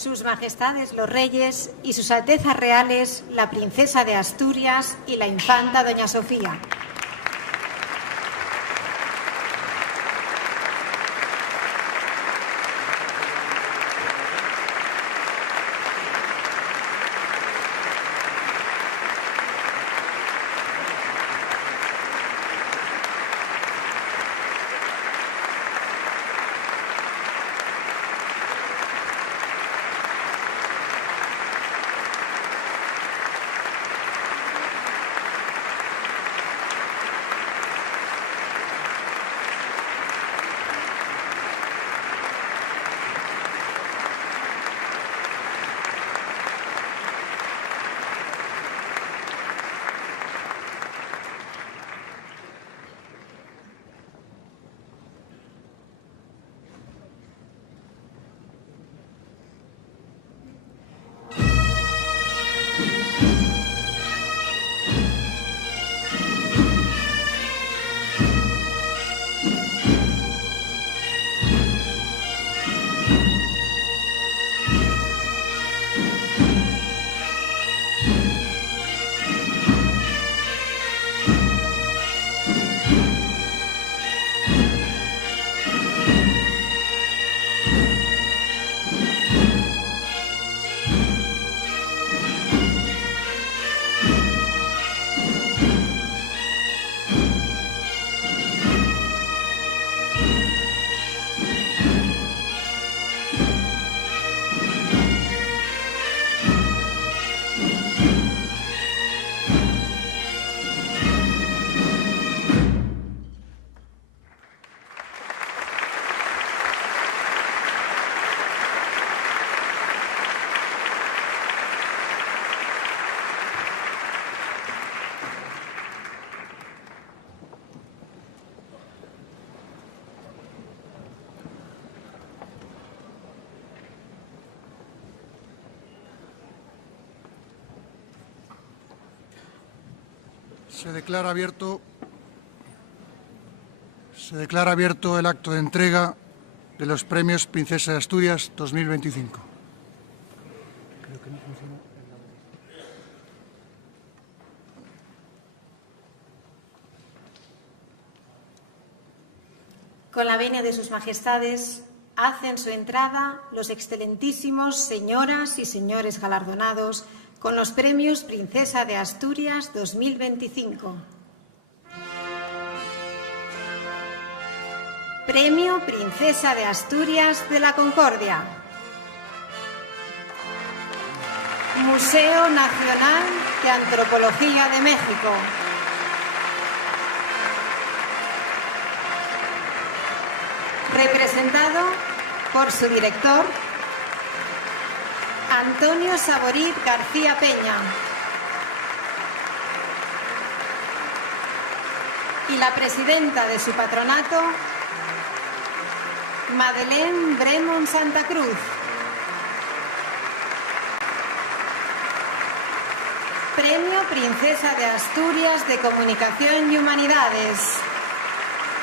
Sus Majestades los Reyes y Sus Altezas Reales, la Princesa de Asturias y la Infanta Doña Sofía. Se declara abierto el acto de entrega de los premios Princesa de Asturias 2025. Con la venia de sus majestades, hacen su entrada los excelentísimos señoras y señores galardonados con los premios Princesa de Asturias 2025. Premio Princesa de Asturias de la Concordia. Museo Nacional de Antropología de México. Representado por su director, Antonio Saborit García Peña, y la presidenta de su patronato, Madeleine Bremont Santa Cruz. Premio Princesa de Asturias de Comunicación y Humanidades,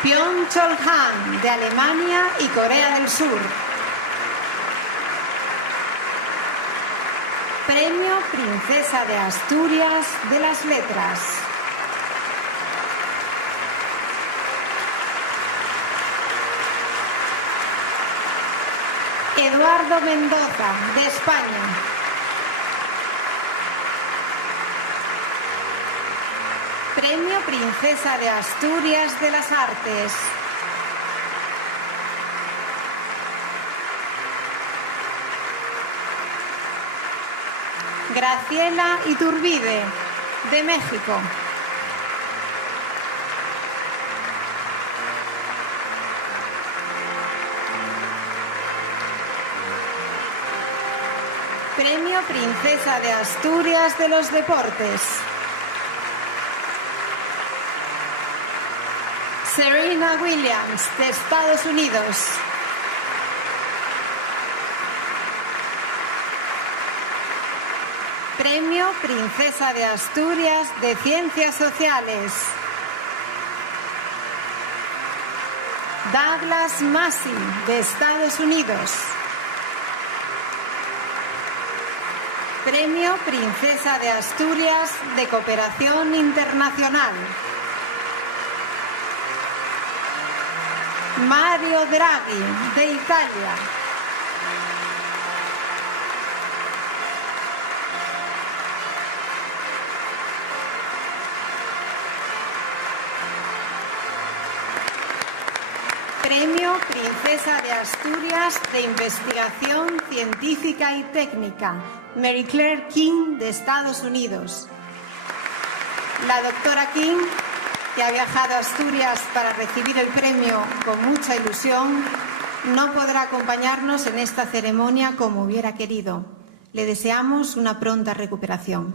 Pyeongchol Han, de Alemania y Corea del Sur. Premio Princesa de Asturias de las Letras. Eduardo Mendoza, de España. Premio Princesa de Asturias de las Artes. Graciela Iturbide, de México. Premio Princesa de Asturias de los Deportes. Serena Williams, de Estados Unidos. Premio Princesa de Asturias de Ciencias Sociales. Douglas Massey, de Estados Unidos. Premio Princesa de Asturias de Cooperación Internacional. Mario Draghi, de Italia. Premio Princesa de Asturias de Investigación Científica y Técnica, Mary Claire King, de Estados Unidos. La doctora King, que ha viajado a Asturias para recibir el premio con mucha ilusión, no podrá acompañarnos en esta ceremonia como hubiera querido. Le deseamos una pronta recuperación.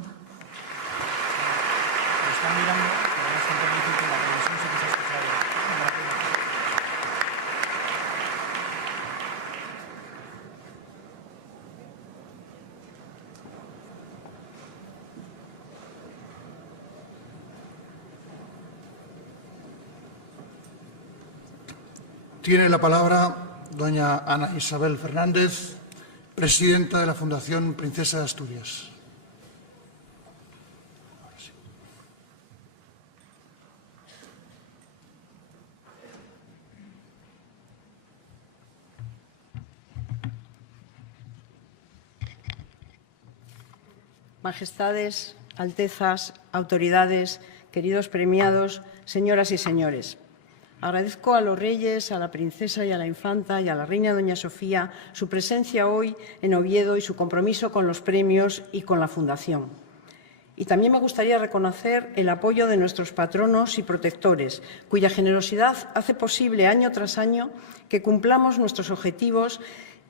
Tiene la palabra doña Ana Isabel Fernández, presidenta de la Fundación Princesa de Asturias. Majestades, Altezas, autoridades, queridos premiados, señoras y señores. Agradezco a los reyes, a la princesa y a la infanta y a la reina doña Sofía su presencia hoy en Oviedo y su compromiso con los premios y con la Fundación. Y también me gustaría reconocer el apoyo de nuestros patronos y protectores, cuya generosidad hace posible año tras año que cumplamos nuestros objetivos,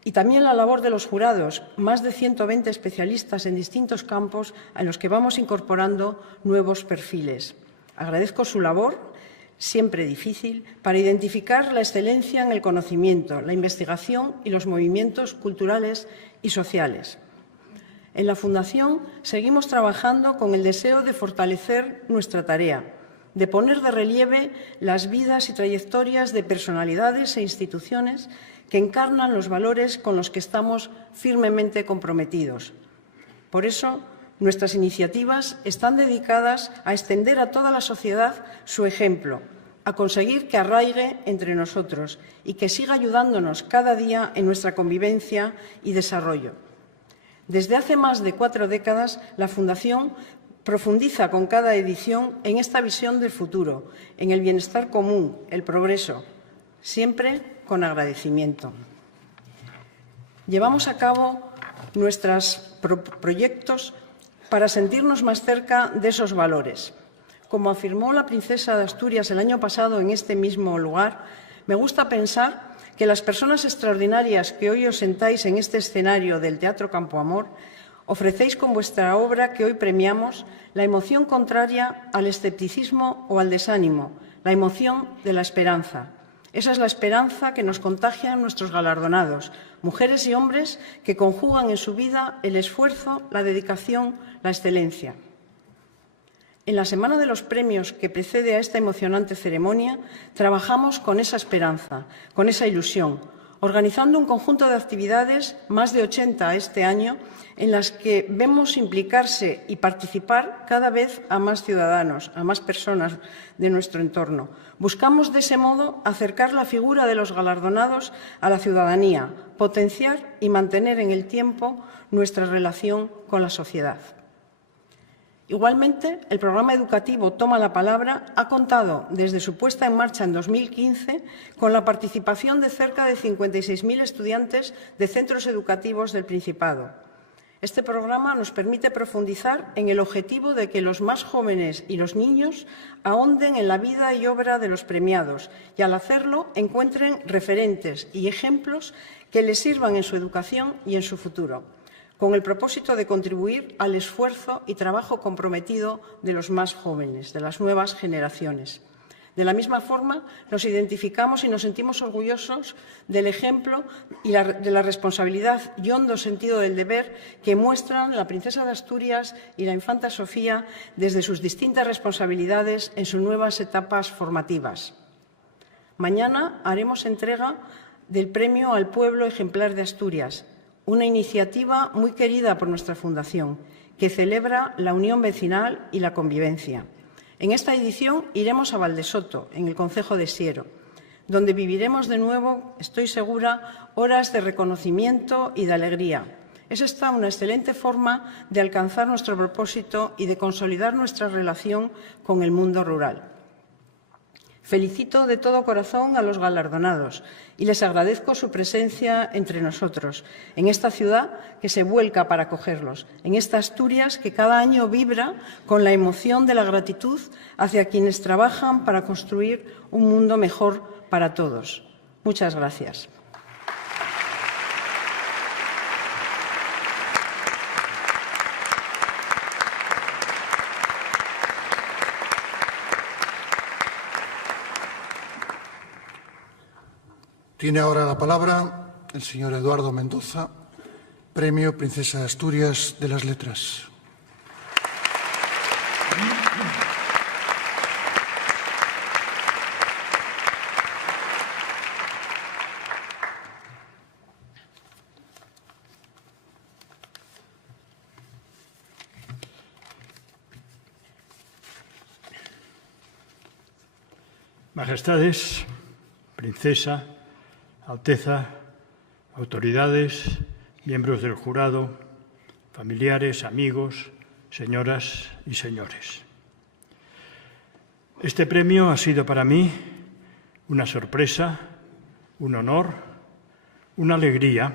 y también la labor de los jurados, más de 120 especialistas en distintos campos en los que vamos incorporando nuevos perfiles. Agradezco su labor, siempre difícil, para identificar la excelencia en el conocimiento, la investigación y los movimientos culturales y sociales. En la Fundación seguimos trabajando con el deseo de fortalecer nuestra tarea, de poner de relieve las vidas y trayectorias de personalidades e instituciones que encarnan los valores con los que estamos firmemente comprometidos. Por eso, nuestras iniciativas están dedicadas a extender a toda la sociedad su ejemplo, a conseguir que arraigue entre nosotros y que siga ayudándonos cada día en nuestra convivencia y desarrollo. Desde hace más de 4 décadas, la Fundación profundiza con cada edición en esta visión del futuro, en el bienestar común, el progreso, siempre con agradecimiento. Llevamos a cabo nuestros proyectos para sentirnos más cerca de esos valores. Como afirmó la princesa de Asturias el año pasado en este mismo lugar, me gusta pensar que las personas extraordinarias que hoy os sentáis en este escenario del Teatro Campoamor ofrecéis con vuestra obra que hoy premiamos la emoción contraria al escepticismo o al desánimo, la emoción de la esperanza. Esa es la esperanza que nos contagian nuestros galardonados, mujeres y hombres que conjugan en su vida el esfuerzo, la dedicación, la excelencia. En la semana de los premios que precede a esta emocionante ceremonia, trabajamos con esa esperanza, con esa ilusión, organizando un conjunto de actividades, más de 80 este año, en las que vemos implicarse y participar cada vez a más ciudadanos, a más personas de nuestro entorno. Buscamos de ese modo acercar la figura de los galardonados a la ciudadanía, potenciar y mantener en el tiempo nuestra relación con la sociedad. Igualmente, el programa educativo Toma la Palabra ha contado, desde su puesta en marcha en 2015, con la participación de cerca de 56.000 estudiantes de centros educativos del Principado. Este programa nos permite profundizar en el objetivo de que los más jóvenes y los niños ahonden en la vida y obra de los premiados y, al hacerlo, encuentren referentes y ejemplos que les sirvan en su educación y en su futuro, con el propósito de contribuir al esfuerzo y trabajo comprometido de los más jóvenes, de las nuevas generaciones. De la misma forma, nos identificamos y nos sentimos orgullosos del ejemplo y de la responsabilidad y hondo sentido del deber que muestran la princesa de Asturias y la infanta Sofía desde sus distintas responsabilidades en sus nuevas etapas formativas. Mañana haremos entrega del Premio al Pueblo Ejemplar de Asturias, una iniciativa muy querida por nuestra Fundación, que celebra la unión vecinal y la convivencia. En esta edición iremos a Valdesoto, en el concejo de Siero, donde viviremos de nuevo, estoy segura, horas de reconocimiento y de alegría. Es esta una excelente forma de alcanzar nuestro propósito y de consolidar nuestra relación con el mundo rural. Felicito de todo corazón a los galardonados y les agradezco su presencia entre nosotros, en esta ciudad que se vuelca para acogerlos, en esta Asturias que cada año vibra con la emoción de la gratitud hacia quienes trabajan para construir un mundo mejor para todos. Muchas gracias. Tiene ahora la palabra el señor Eduardo Mendoza, Premio Princesa de Asturias de las Letras. Majestades, Princesa, Alteza, autoridades, miembros del jurado, familiares, amigos, señoras y señores. Este premio ha sido para mí una sorpresa, un honor, una alegría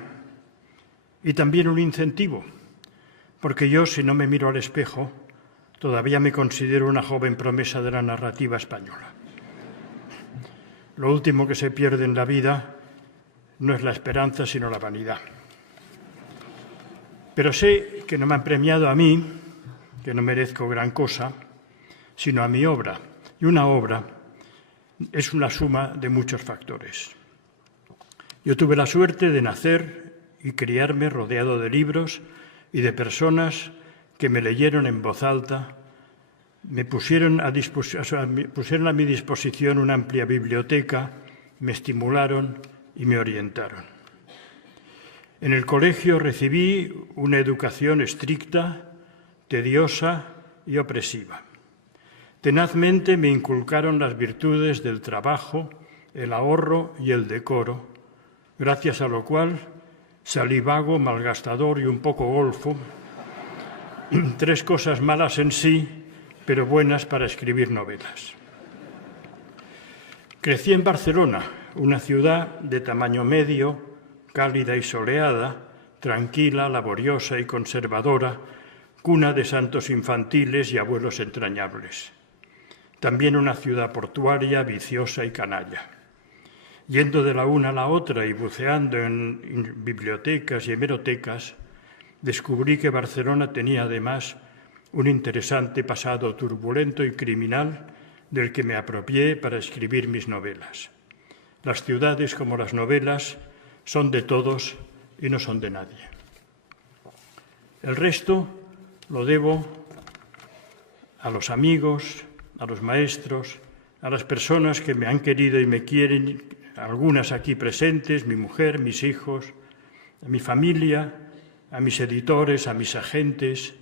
y también un incentivo, porque yo, si no me miro al espejo, todavía me considero una joven promesa de la narrativa española. Lo último que se pierde en la vida no es la esperanza, sino la vanidad. Pero sé que no me han premiado a mí, que no merezco gran cosa, sino a mi obra. Y una obra es una suma de muchos factores. Yo tuve la suerte de nacer y criarme rodeado de libros y de personas que me leyeron en voz alta, me pusieron a mi disposición una amplia biblioteca, me estimularon y me orientaron. En el colegio recibí una educación estricta, tediosa y opresiva. Tenazmente me inculcaron las virtudes del trabajo, el ahorro y el decoro, gracias a lo cual salí vago, malgastador y un poco golfo, tres cosas malas en sí, pero buenas para escribir novelas. Crecí en Barcelona, una ciudad de tamaño medio, cálida y soleada, tranquila, laboriosa y conservadora, cuna de santos infantiles y abuelos entrañables. También una ciudad portuaria, viciosa y canalla. Yendo de la una a la otra y buceando en bibliotecas y hemerotecas, descubrí que Barcelona tenía además un interesante pasado turbulento y criminal del que me apropié para escribir mis novelas. Las ciudades, como las novelas, son de todos y no son de nadie. El resto lo debo a los amigos, a los maestros, a las personas que me han querido y me quieren, algunas aquí presentes, mi mujer, mis hijos, a mi familia, a mis editores, a mis agentes,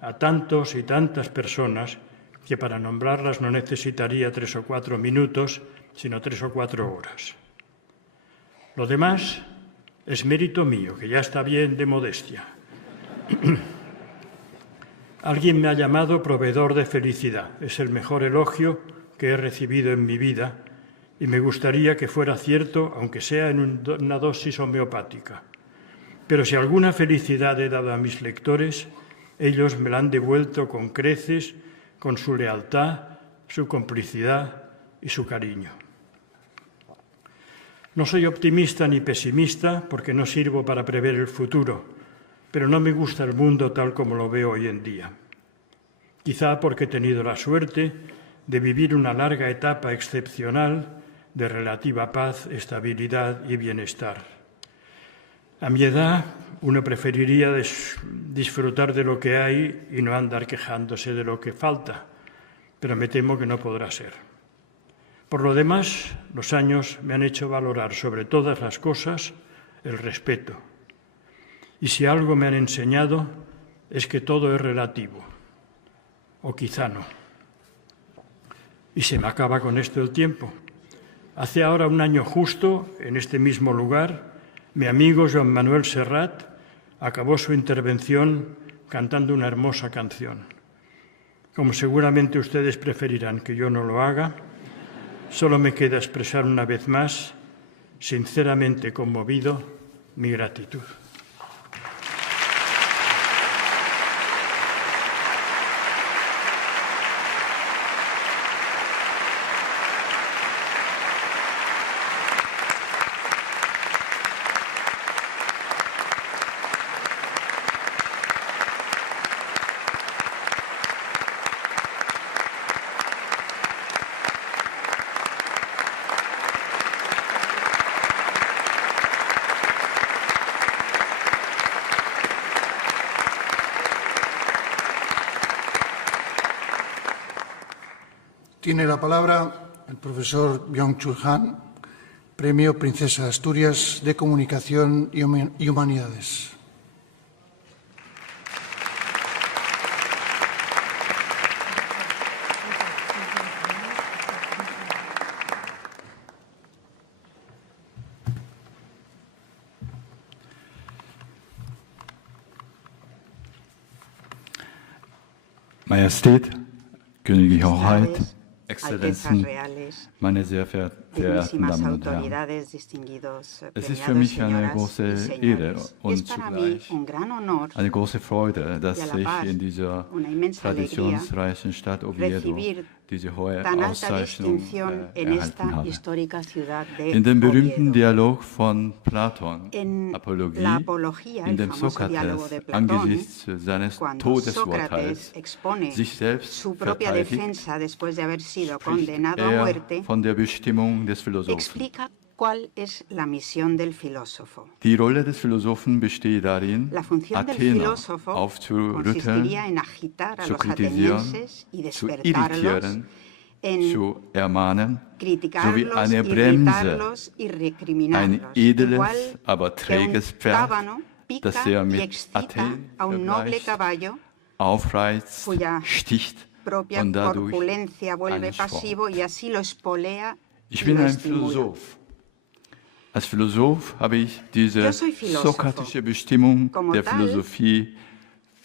a tantos y tantas personas que para nombrarlas no necesitaría 3 o 4 minutos, sino 3 o 4 horas. Lo demás es mérito mío, que ya está bien de modestia. Alguien me ha llamado proveedor de felicidad. Es el mejor elogio que he recibido en mi vida y me gustaría que fuera cierto, aunque sea en una dosis homeopática. Pero si alguna felicidad he dado a mis lectores, ellos me la han devuelto con creces, con su lealtad, su complicidad y su cariño. No soy optimista ni pesimista porque no sirvo para prever el futuro, pero no me gusta el mundo tal como lo veo hoy en día. Quizá porque he tenido la suerte de vivir una larga etapa excepcional de relativa paz, estabilidad y bienestar. A mi edad, uno preferiría disfrutar de lo que hay y no andar quejándose de lo que falta, pero me temo que no podrá ser. Por lo demás, los años me han hecho valorar sobre todas las cosas el respeto. Y si algo me han enseñado es que todo es relativo, o quizá no. Y se me acaba con esto el tiempo. Hace ahora un año justo, en este mismo lugar, mi amigo Joan Manuel Serrat acabó su intervención cantando una hermosa canción. Como seguramente ustedes preferirán que yo no lo haga, solo me queda expresar una vez más, sinceramente conmovido, mi gratitud. Tiene la palabra el profesor Byung-Chul Han, Premio Princesa de Asturias de Comunicación y Humanidades. Majestät, Königliche Hoheit, Altezas Exzellenzen, reales, meine sehr verehrten dignísimas Damen und Herren. autoridades, distinguidos Es ist für premiados, mich eine señoras große y Ehre señores. und Es para mí zugleich un gran honor eine große Freude, dass y a la ich par in dieser una inmensa alegría traditionsreichen Stadt Oviedo recibir diese hohe tan alta Auszeichnung distinción en erhalten esta habe. histórica ciudad de In dem berühmten Oviedo. Dialog von Platon, En Apologie, la Apología, in el dem famoso diálogo de Sokrates Platón, angesichts seines cuando Todesurteils Sócrates expone sich selbst su propia verteidigt, defensa después de haber sido spricht condenado a muerte, von der Bestimmung des Philosophen. explica cuál es la misión del filósofo. Die Rolle des Philosophen besteht darin, La función del Athener filósofo aufzurütteln, consistiría en agitar a zu los kritisieren, atenienses y zu despertarlos, irritieren, en zu ermahnen, sowie criticarlos, eine Bremse, irritarlos y ein recriminarlos. edles, Igual aber que un träges Pferd, tábano pica das er y mit excita Athen a un noble vergleicht, caballo aufreizt, cuya sticht propia und dadurch corpulencia vuelve anspornt. pasivo y así lo espolea Ich y bin lo ein estimula. Philosoph. Als Philosoph habe ich diese Yo soy filósofo. sokratische Bestimmung Como der tal, Philosophie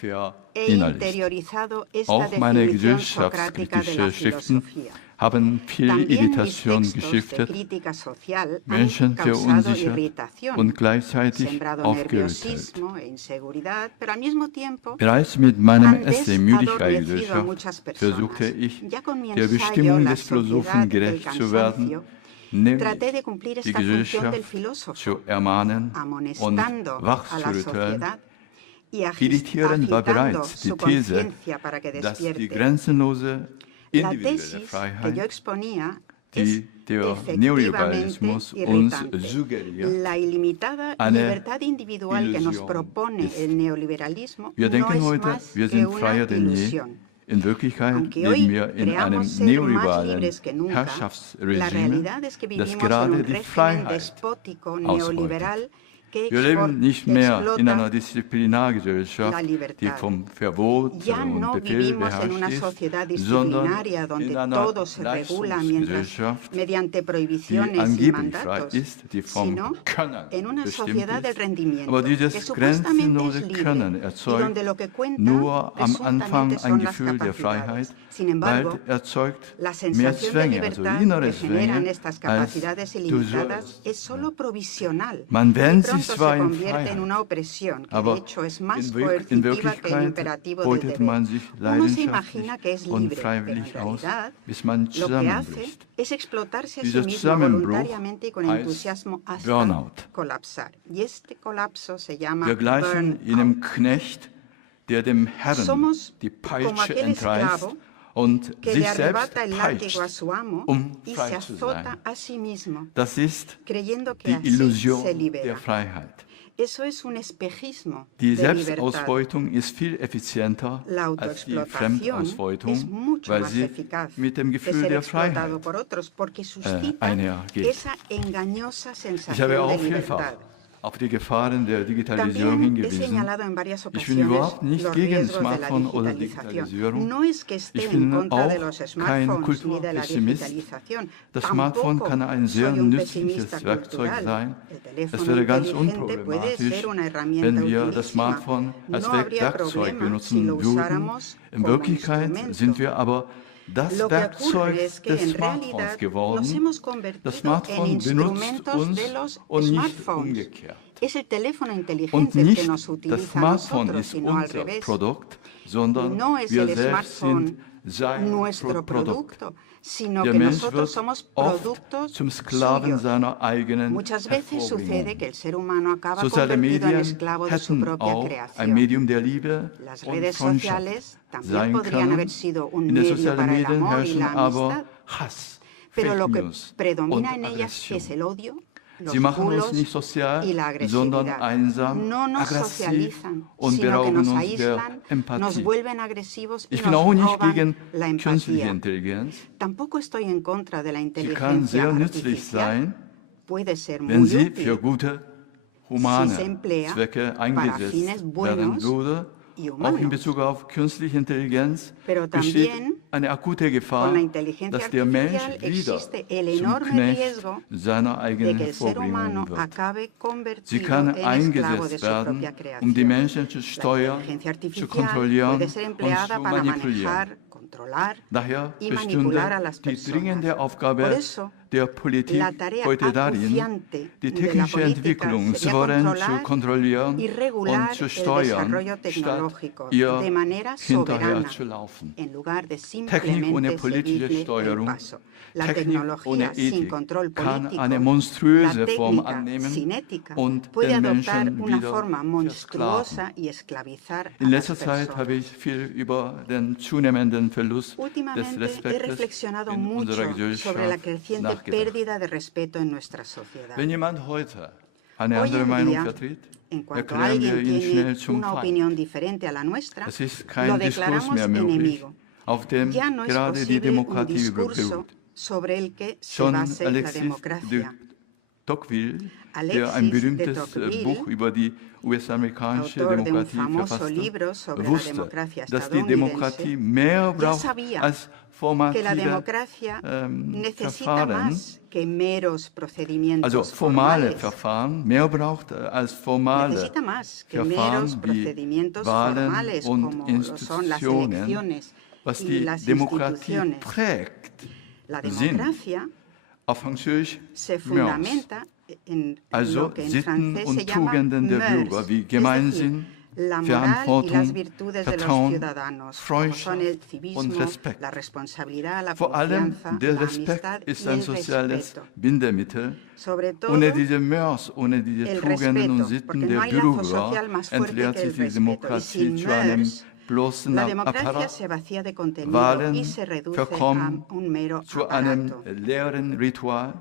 He verinnerlicht. interiorizado esta Auch meine definición socrática de la gesellschaftskritische Schriften filosofía. haben viel También mis Irritation textos de geschiftet, crítica social han Menschen causado verunsichert irritación, und gleichzeitig sembrado aufgerüttelt. nerviosismo e inseguridad, pero al mismo tiempo Bereits mit meinem han Essay adormecido a Müdigkeit-Gesellschaft muchas personas. versuchte ich, Ya con mi der ensayo Bestimmung La des Philosophen sociedad del gerecht zu werden, cansancio, nämlich traté de cumplir die esta función del Gesellschaft filósofo, zu ermahnen und amonestando a la wachzurütteln. sociedad y Irritierend war agitando bereits die su These, conciencia para que dass die despierte. grenzenlose La individuelle tesis que yo Freiheit, exponía die es der efectivamente Neoliberalismus uns irritante. suggeriert, La ilimitada eine libertad individual que nos Illusion propone ist. el neoliberalismo wir no denken es heute, más wir que sind una freier denn je. ilusión. In Wirklichkeit Aunque hoy leben wir in einem creamos ser más neoliberalen libres que nunca, la Herrschaftsregime, realidad es que das vivimos en gerade un die régimen Freiheit despótico ausbeutet. neoliberal que Wir leben nicht mehr in einer explota Disziplinargesellschaft, la libertad. die vom Verbot Ya und no Befehl vivimos en una beherrscht sociedad ist, sondern disciplinaria donde in einer todo se regula mientras, Leistungsgesellschaft, mediante die prohibiciones y angeblich frei mandatos, ist, die vom sino Können en una bestimmt sociedad del ist. rendimiento, Aber que dieses supuestamente grenzenlose es libre Können y erzeugt donde lo que cuenta nur am Anfang presuntamente ein son las Gefühl der Freiheit, capacidades. Sin embargo, bald erzeugt la mehr sensación de Zwänge, also libertad que innere generan Zwänge, estas als capacidades du ilimitadas sollst. es solo provisional Man y wähnt pronto sich se zwar in convierte en Freiheit, una opresión que de aber hecho es más in coercitiva que el Wirklichkeit imperativo del beutet man deber. sich Uno se leidenschaftlich imagina que es und libre, pero en freiwillig aus, realidad bis man lo que hace zusammenbricht. es explotarse a sí Dieser mismo Zusammenbruch voluntariamente y con heißt entusiasmo hasta Burnout. colapsar. Y este colapso se llama Wir gleichen Burnout. jenem Knecht, der dem Herrn Somos die como Peitsche aquel entreißt esclavo und que sich le selbst arrebata el látigo peitscht, a su amo y se frei zu azota sein. a sí mismo, Das ist creyendo que die así Illusion se libera. der Freiheit. Eso es un espejismo Die de libertad. Selbstausbeutung ist viel effizienter La als die autoexplotación Fremdausbeutung, es mucho weil más sie eficaz mit dem de Gefühl ser der explotado Freiheit por otros porque suscita einhergeht. esa engañosa Ich sensación habe de auch libertad. vielfach auf die Gefahren der Digitalisierung También he hingewiesen. señalado en varias Ich bin überhaupt ocasiones nicht los gegen riesgos de la Smartphone oder digitalización. Digitalisierung. No es que esté Ich en bin contra de auch los kein smartphones ni de la Kulturpessimist. digitalización. Das Smartphone Tampoco kann ein sehr soy un nützliches pesimista Werkzeug cultural. sein. El Es teléfono wäre ganz inteligente puede unproblematisch, ser una herramienta wenn wir das utilísima. Smartphone als No habría Werkzeug problema si benutzen lo würden. usáramos In como Wirklichkeit instrumento. sind wir aber das Lo que ocurre Werkzeug es que des en Smartphones realidad geworden. nos hemos Das convertido en Smartphone benutzt instrumentos uns de los und nicht smartphones. umgekehrt. Es el teléfono Und inteligente el que nicht nos das utiliza a Smartphone nosotros, ist sino al unser revés. Produkt, sondern No es wir el selbst smartphone sind sein nuestro Produkt. producto, sino Der que Mensch nosotros wird somos oft productos zum Sklaven suyos. seiner eigenen Muchas veces sucede que Hervorbringung. el ser humano acaba Soziale convertido en Medien esclavo de su hätten propia auch ein creación. Medium der Liebe Las und redes Freundschaft sociales también sein podrían können. haber sido un In den medio sozialen para el Medien amor y herrschen la aber amistad, Hass, pero lo Fake que News und predomina en ellas Aggression. es el odio, los Sie machen uns bulos nicht sozial, y la sondern agresividad. einsam, No nos aggressiv socializan, und sino que berauben nos uns der aíslan, nos Empathie. vuelven agresivos y Ich bin nos auch nicht roban gegen la künstliche empatía. Intelligenz. Tampoco estoy en contra de la Sie kann inteligencia sehr nützlich artificial. sein, Puede ser wenn muy sie útil für gute, si humane se emplea Zwecke para eingesetzt fines werden buenos würde. y Auch in humanos. Bezug auf künstliche Intelligenz Pero besteht también eine akute Gefahr, con la inteligencia dass der Mensch artificial wieder existe el zum enorme Knecht riesgo seiner de eigenen que el ser humano Hervorbringung wird. acabe Sie convertido kann en esclavo de eingesetzt su werden, propia um die creación. Menschen zu La steuern, inteligencia zu artificial kontrollieren puede ser und empleada zu para manipulieren. manejar, controlar Daher y manipular a bestünde las die dringende personas. Aufgabe Por eso, der Politik la tarea heute darin, acuciante die de la technische política Entwicklung sería souverän zu controlar kontrollieren y regular und zu el steuern, desarrollo statt tecnológico ihr de manera soberana, hinterherzulaufen. en lugar de Technik ohne simplemente politische seguirle el Steuerung, paso. La Technik ohne tecnología sin Ethik control kann político, eine la monströse Form técnica annehmen sin ética, und puede den adoptar Menschen una wieder forma monstruosa versklaven. y esclavizar a In las letzter Zeit personas. habe ich viel über den zunehmenden Verlust des Últimamente he Respektes reflexionado in unserer mucho sobre la Gesellschaft creciente nachgedacht. pérdida de respeto en nuestra sociedad. Wenn jemand heute eine Hoy andere en Meinung día, vertritt, en cuanto erklären wir alguien ihn tiene schnell zum una Feind. opinión diferente a la nuestra, Es ist lo kein Diskurs declaramos mehr möglich, enemigo. auf dem Ya no es gerade die posible un Demokratie discurso beruht. sobre el que se Schon base la Alexis de democracia. Tocqueville, der Alexis ein de berühmtes Tocqueville, Buch über die US-amerikanische autor de un Demokratie famoso verfasst libro hat, sobre la wusste, democracia dass die estadounidense, Demokratie mehr braucht sabía als que la formative democracia necesita Verfahren, más que meros procedimientos also formale formales. Verfahren, mehr braucht als formale Necesita más que meros Verfahren wie procedimientos Wahlen formales und como lo son las Institutionen. elecciones Was y die las Demokratie instituciones. prägt, La sind democracia auf Französisch se Mœurs. fundamenta en Also lo que en Sitten francés und se llama Tugenden der mœurs, Bürger wie es Gemeinsinn, decir, la moral y Verantwortung, las virtudes de los Vertrauen, ciudadanos, como son el Freundschaft civismo, und Respekt. la responsabilidad, la Vor allem confianza, der la Respekt amistad ist y ein el soziales respeto. Bindemittel. Sobre todo, Ohne diese Mœurs, ohne diese el Tugenden und respeto, Sitten porque der no hay lazo Bürger social más fuerte entleert que el sich die respeto. Y Demokratie sin zu einem Mœurs, bloßen la democracia Apparat, se vacía de contenido Wahlen y se reduce verkommen a un mero zu einem aparato. leeren Ritual.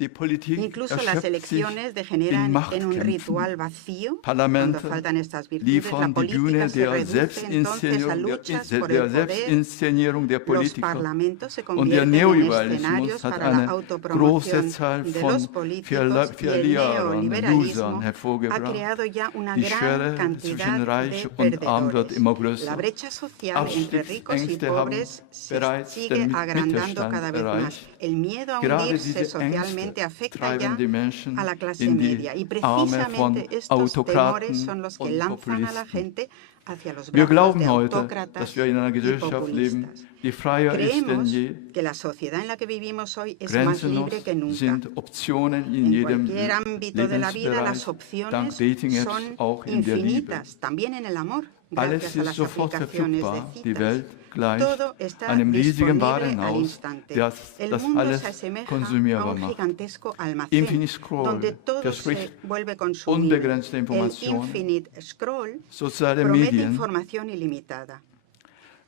Die Politik Incluso las erschöpft sich elecciones in degeneran en un Machtkämpfen. ritual vacío. Cuando Parlamente faltan estas virtudes, la liefern die política Bühne se der reduce entonces a Selbstinszenierung luchas por der el poder. Selbstinszenierung der Los Politiker. parlamentos se Und der convierten en Neoliberalismus escenarios hat para la eine große autopromoción Zahl de von los políticos y el Verlierern, neoliberalismo Losern ha hervorgebracht. creado ya una Die gran Schere cantidad zwischen Reich de und Arm wird perdedores. immer La größer. brecha social entre ricos y Abstiegsängste haben pobres se bereits sigue den agrandando Mittelstand cada vez más. erreicht. El miedo a Gerade hundirse diese socialmente Ängste afecta treiben ya die Menschen a la clase in die media y Arme von precisamente estos Autokraten temores son los que und lanzan a la Populisten. gente hacia los Wir brazos glauben de heute, autócratas dass wir in einer y Gesellschaft leben, populistas. die freier ist denn Creemos je. que la sociedad en la que vivimos hoy es más Grenzenlos libre que nunca. sind Optionen in En jedem cualquier ámbito de la vida Lebensbereich, las dank opciones Dating-Apps son auch in der Liebe. infinitas, también en el amor, Alles gracias a ist las sofort aplicaciones verfügbar. de Die citas. Welt gleicht Todo está einem riesigen disponible al Warenhaus, instante. das El das mundo alles se asemeja a konsumierbar un macht. gigantesco almacén Infinite Scroll donde todo se verspricht vuelve consumible. unbegrenzte El Information. Infinite Scroll Soziale promete Medien información ilimitada.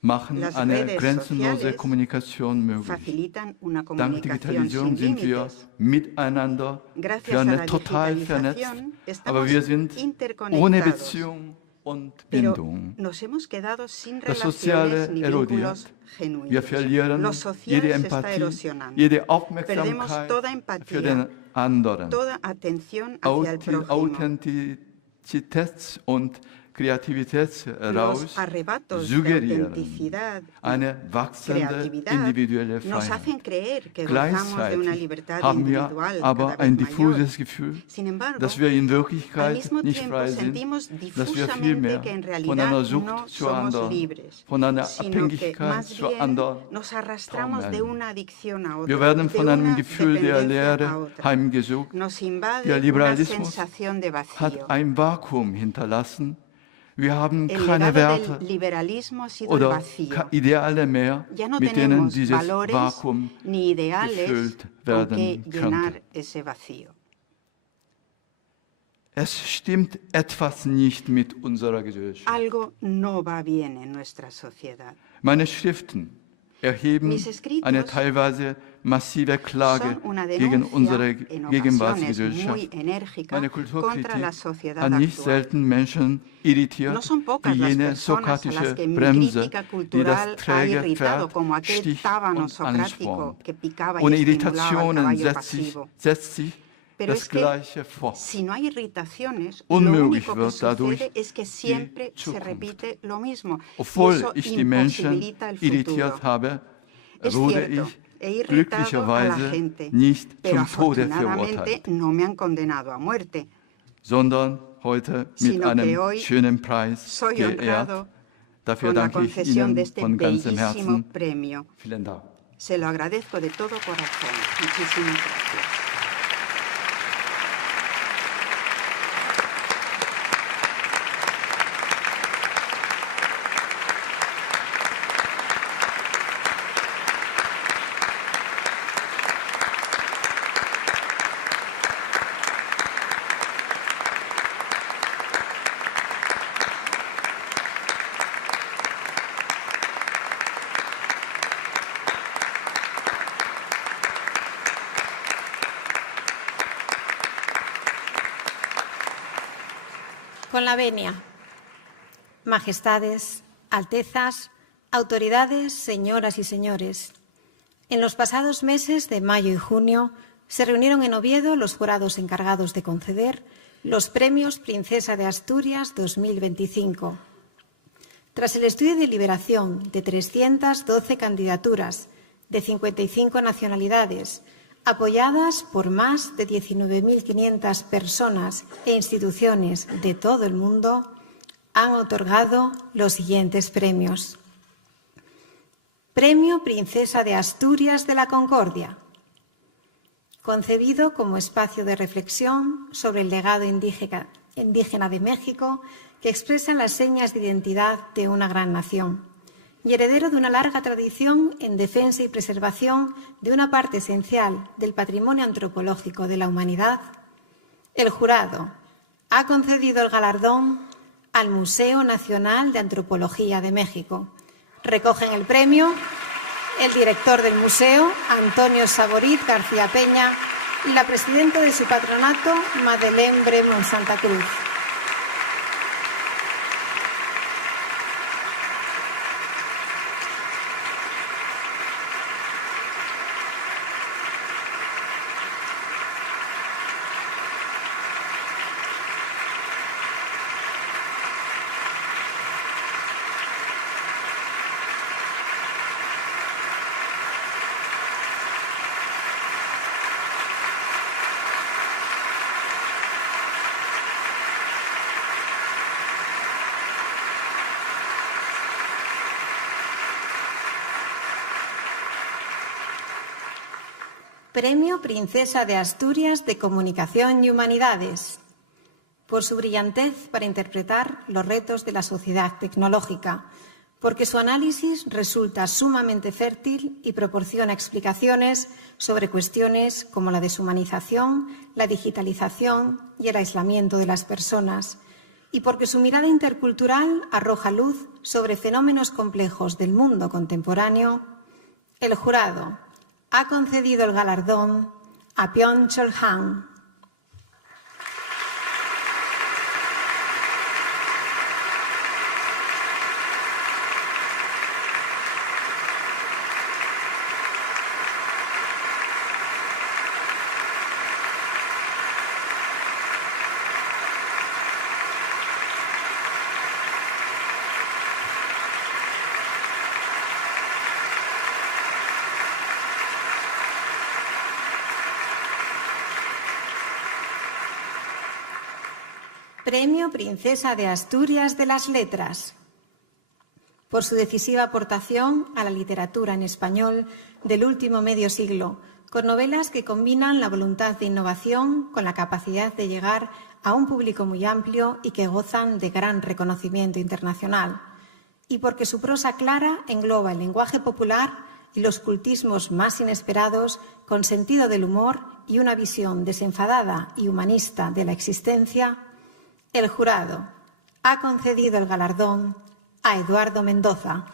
machen Las eine redes grenzenlose sociales Kommunikation möglich. facilitan una Dank comunicación Digitalisierung sin sind wir límites. miteinander Gracias a la total vernetzt, digitalización aber estamos wir sind ohne interconectados. Beziehung und Pero Bindung. nos hemos quedado sin Das Soziale relaciones ni erodiert. vínculos Wir genuinos. verlieren Lo jede social se está Empathie, erosionando. jede Perdemos Aufmerksamkeit toda für empatía, den anderen. toda atención hacia el prójimo. Authentizität und Kreativität Los heraus arrebatos de suggerieren autenticidad eine wachsende creatividad individuelle nos Freiheit. hacen creer que gozamos de una Gleichzeitig libertad haben wir individual aber cada ein vez diffuses mayor. Gefühl, Sin embargo, dass wir in al Wirklichkeit mismo nicht tiempo frei sind, sentimos dass wir difusamente vielmehr que en von realidad einer no Sucht zur somos anderen, libres, von einer sino que Abhängigkeit más zur bien anderen nos arrastramos de taumeln. una adicción a otra, Wir werden de von einem una Gefühl der dependencia a Leere otra. heimgesucht. Nos invade Der una Liberalismus sensación de vacío. hat ein Vakuum hinterlassen. Wir haben El keine legado Werte del liberalismo ha sido el oder vacío. Ideale mehr, Ya no mit denen tenemos dieses valores Vakuum ni ideales gefüllt con werden que llenar könnte. ese vacío. Es stimmt etwas nicht mit unserer Gesellschaft. Algo no va bien en nuestra sociedad. Meine Schriften erheben Mis escritos eine teilweise massive Klage Son una gegen denuncia unsere en Gegenwartsgesellschaft. ocasiones muy enérgica Meine contra Kulturkritik la sociedad hat nicht actual. selten Menschen irritiert, No son pocas wie las jene personas a las sokratische que mi Bremse, crítica die das cultural ha träge irritado, Pferd como aquel stich tábano und socrático anspornt. que picaba y Ohne estimulaba al Irritationen caballo setzt pasivo. sich Pero das es que Gleiche fort. si no hay irritaciones, lo Unmöglich único que wird dadurch sucede es que die siempre se Zukunft. repite lo mismo. Y Obwohl eso ich die Menschen imposibilita el futuro. irritiert habe, Es wurde cierto, ich he irritado a la glücklicherweise gente, nicht pero zum Tode afortunadamente verurteilt, no me han condenado a muerte. sondern heute mit Sino que einem hoy schönen Preis soy geehrt. honrado Dafür con la danke ich concesión de Ihnen este von ganzem bellísimo Herzen. premio. Vielen Dank. Se lo agradezco de todo corazón. Muchísimas gracias. Con la venia. Majestades, Altezas, autoridades, señoras y señores, en los pasados meses de mayo y junio se reunieron en Oviedo los jurados encargados de conceder los premios Princesa de Asturias 2025. Tras el estudio y deliberación de 312 candidaturas de 55 nacionalidades, apoyadas por más de 19.500 personas e instituciones de todo el mundo, han otorgado los siguientes premios. Premio Princesa de Asturias de la Concordia, concebido como espacio de reflexión sobre el legado indígena de México que expresa las señas de identidad de una gran nación y heredero de una larga tradición en defensa y preservación de una parte esencial del patrimonio antropológico de la humanidad. El jurado ha concedido el galardón al Museo Nacional de Antropología de México. Recogen el premio el director del museo, Antonio Saborit García Peña, y la presidenta de su patronato, Madeleine Bremont Santa Cruz. Premio Princesa de Asturias de Comunicación y Humanidades, por su brillantez para interpretar los retos de la sociedad tecnológica, porque su análisis resulta sumamente fértil y proporciona explicaciones sobre cuestiones como la deshumanización, la digitalización y el aislamiento de las personas, y porque su mirada intercultural arroja luz sobre fenómenos complejos del mundo contemporáneo. El jurado ha concedido el galardón a Byung-Chul Han. Premio Princesa de Asturias de las Letras, por su decisiva aportación a la literatura en español del último medio siglo, con novelas que combinan la voluntad de innovación con la capacidad de llegar a un público muy amplio y que gozan de gran reconocimiento internacional. Y porque su prosa clara engloba el lenguaje popular y los cultismos más inesperados con sentido del humor y una visión desenfadada y humanista de la existencia, el jurado ha concedido el galardón a Eduardo Mendoza.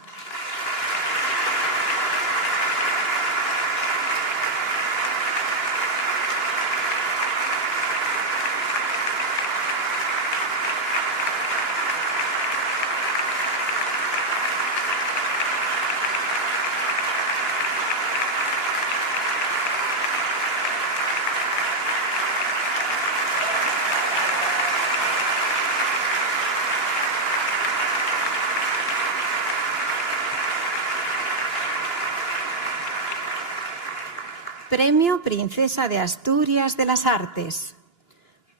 Premio Princesa de Asturias de las Artes,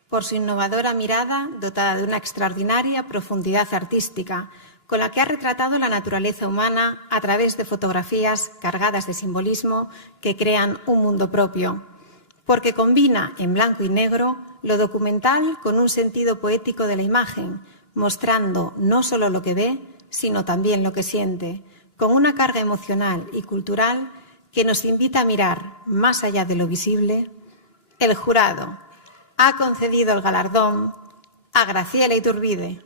por su innovadora mirada dotada de una extraordinaria profundidad artística, con la que ha retratado la naturaleza humana a través de fotografías cargadas de simbolismo que crean un mundo propio, porque combina en blanco y negro lo documental con un sentido poético de la imagen, mostrando no solo lo que ve, sino también lo que siente, con una carga emocional y cultural que nos invita a mirar más allá de lo visible. El jurado ha concedido el galardón a Graciela Iturbide.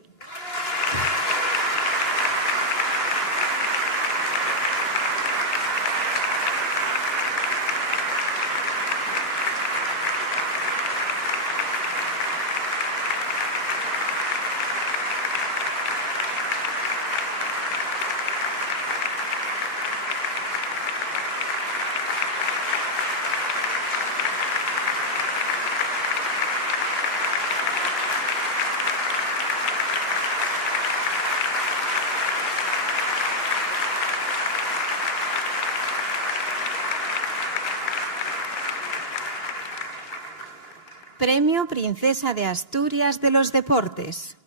Premio Princesa de Asturias de los Deportes,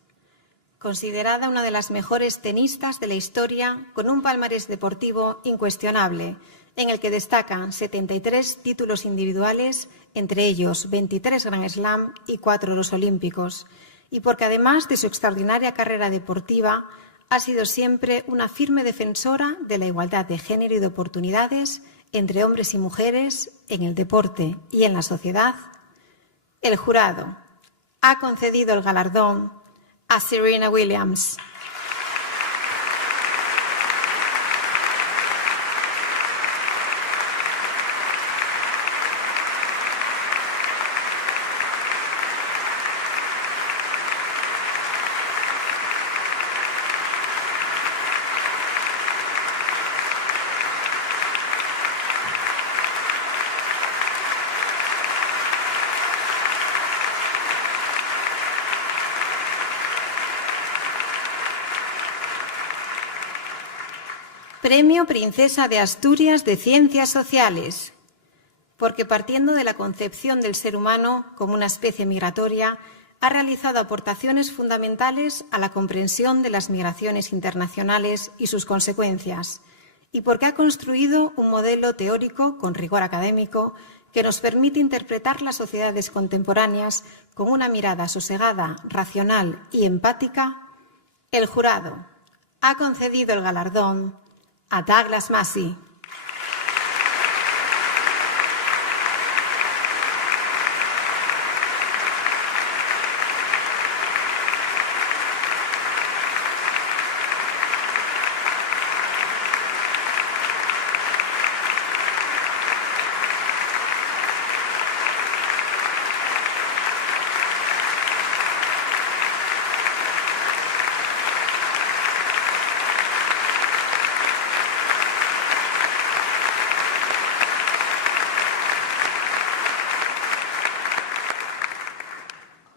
considerada una de las mejores tenistas de la historia, con un palmarés deportivo incuestionable, en el que destacan 73 títulos individuales, entre ellos 23 Grand Slam y 4 los olímpicos, y porque además de su extraordinaria carrera deportiva, ha sido siempre una firme defensora de la igualdad de género y de oportunidades entre hombres y mujeres en el deporte y en la sociedad. El jurado ha concedido el galardón a Serena Williams. Premio Princesa de Asturias de Ciencias Sociales, porque partiendo de la concepción del ser humano como una especie migratoria, ha realizado aportaciones fundamentales a la comprensión de las migraciones internacionales y sus consecuencias, y porque ha construido un modelo teórico con rigor académico que nos permite interpretar las sociedades contemporáneas con una mirada sosegada, racional y empática. El jurado ha concedido el galardón a Douglas Massey.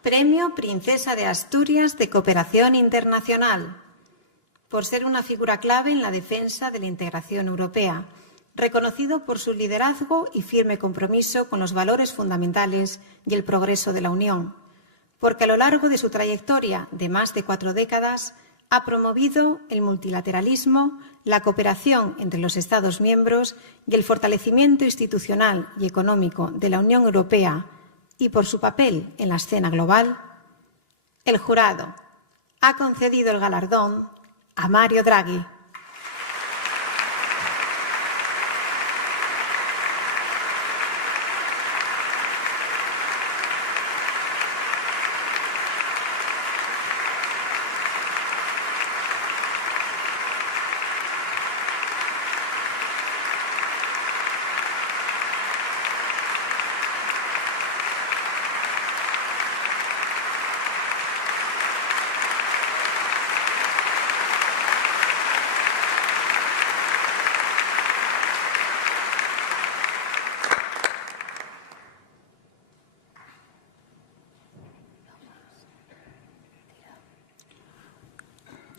Premio Princesa de Asturias de Cooperación Internacional, por ser una figura clave en la defensa de la integración europea, reconocido por su liderazgo y firme compromiso con los valores fundamentales y el progreso de la Unión, porque a lo largo de su trayectoria de más de 4 décadas ha promovido el multilateralismo, la cooperación entre los Estados miembros y el fortalecimiento institucional y económico de la Unión Europea y por su papel en la escena global, el jurado ha concedido el galardón a Mario Draghi.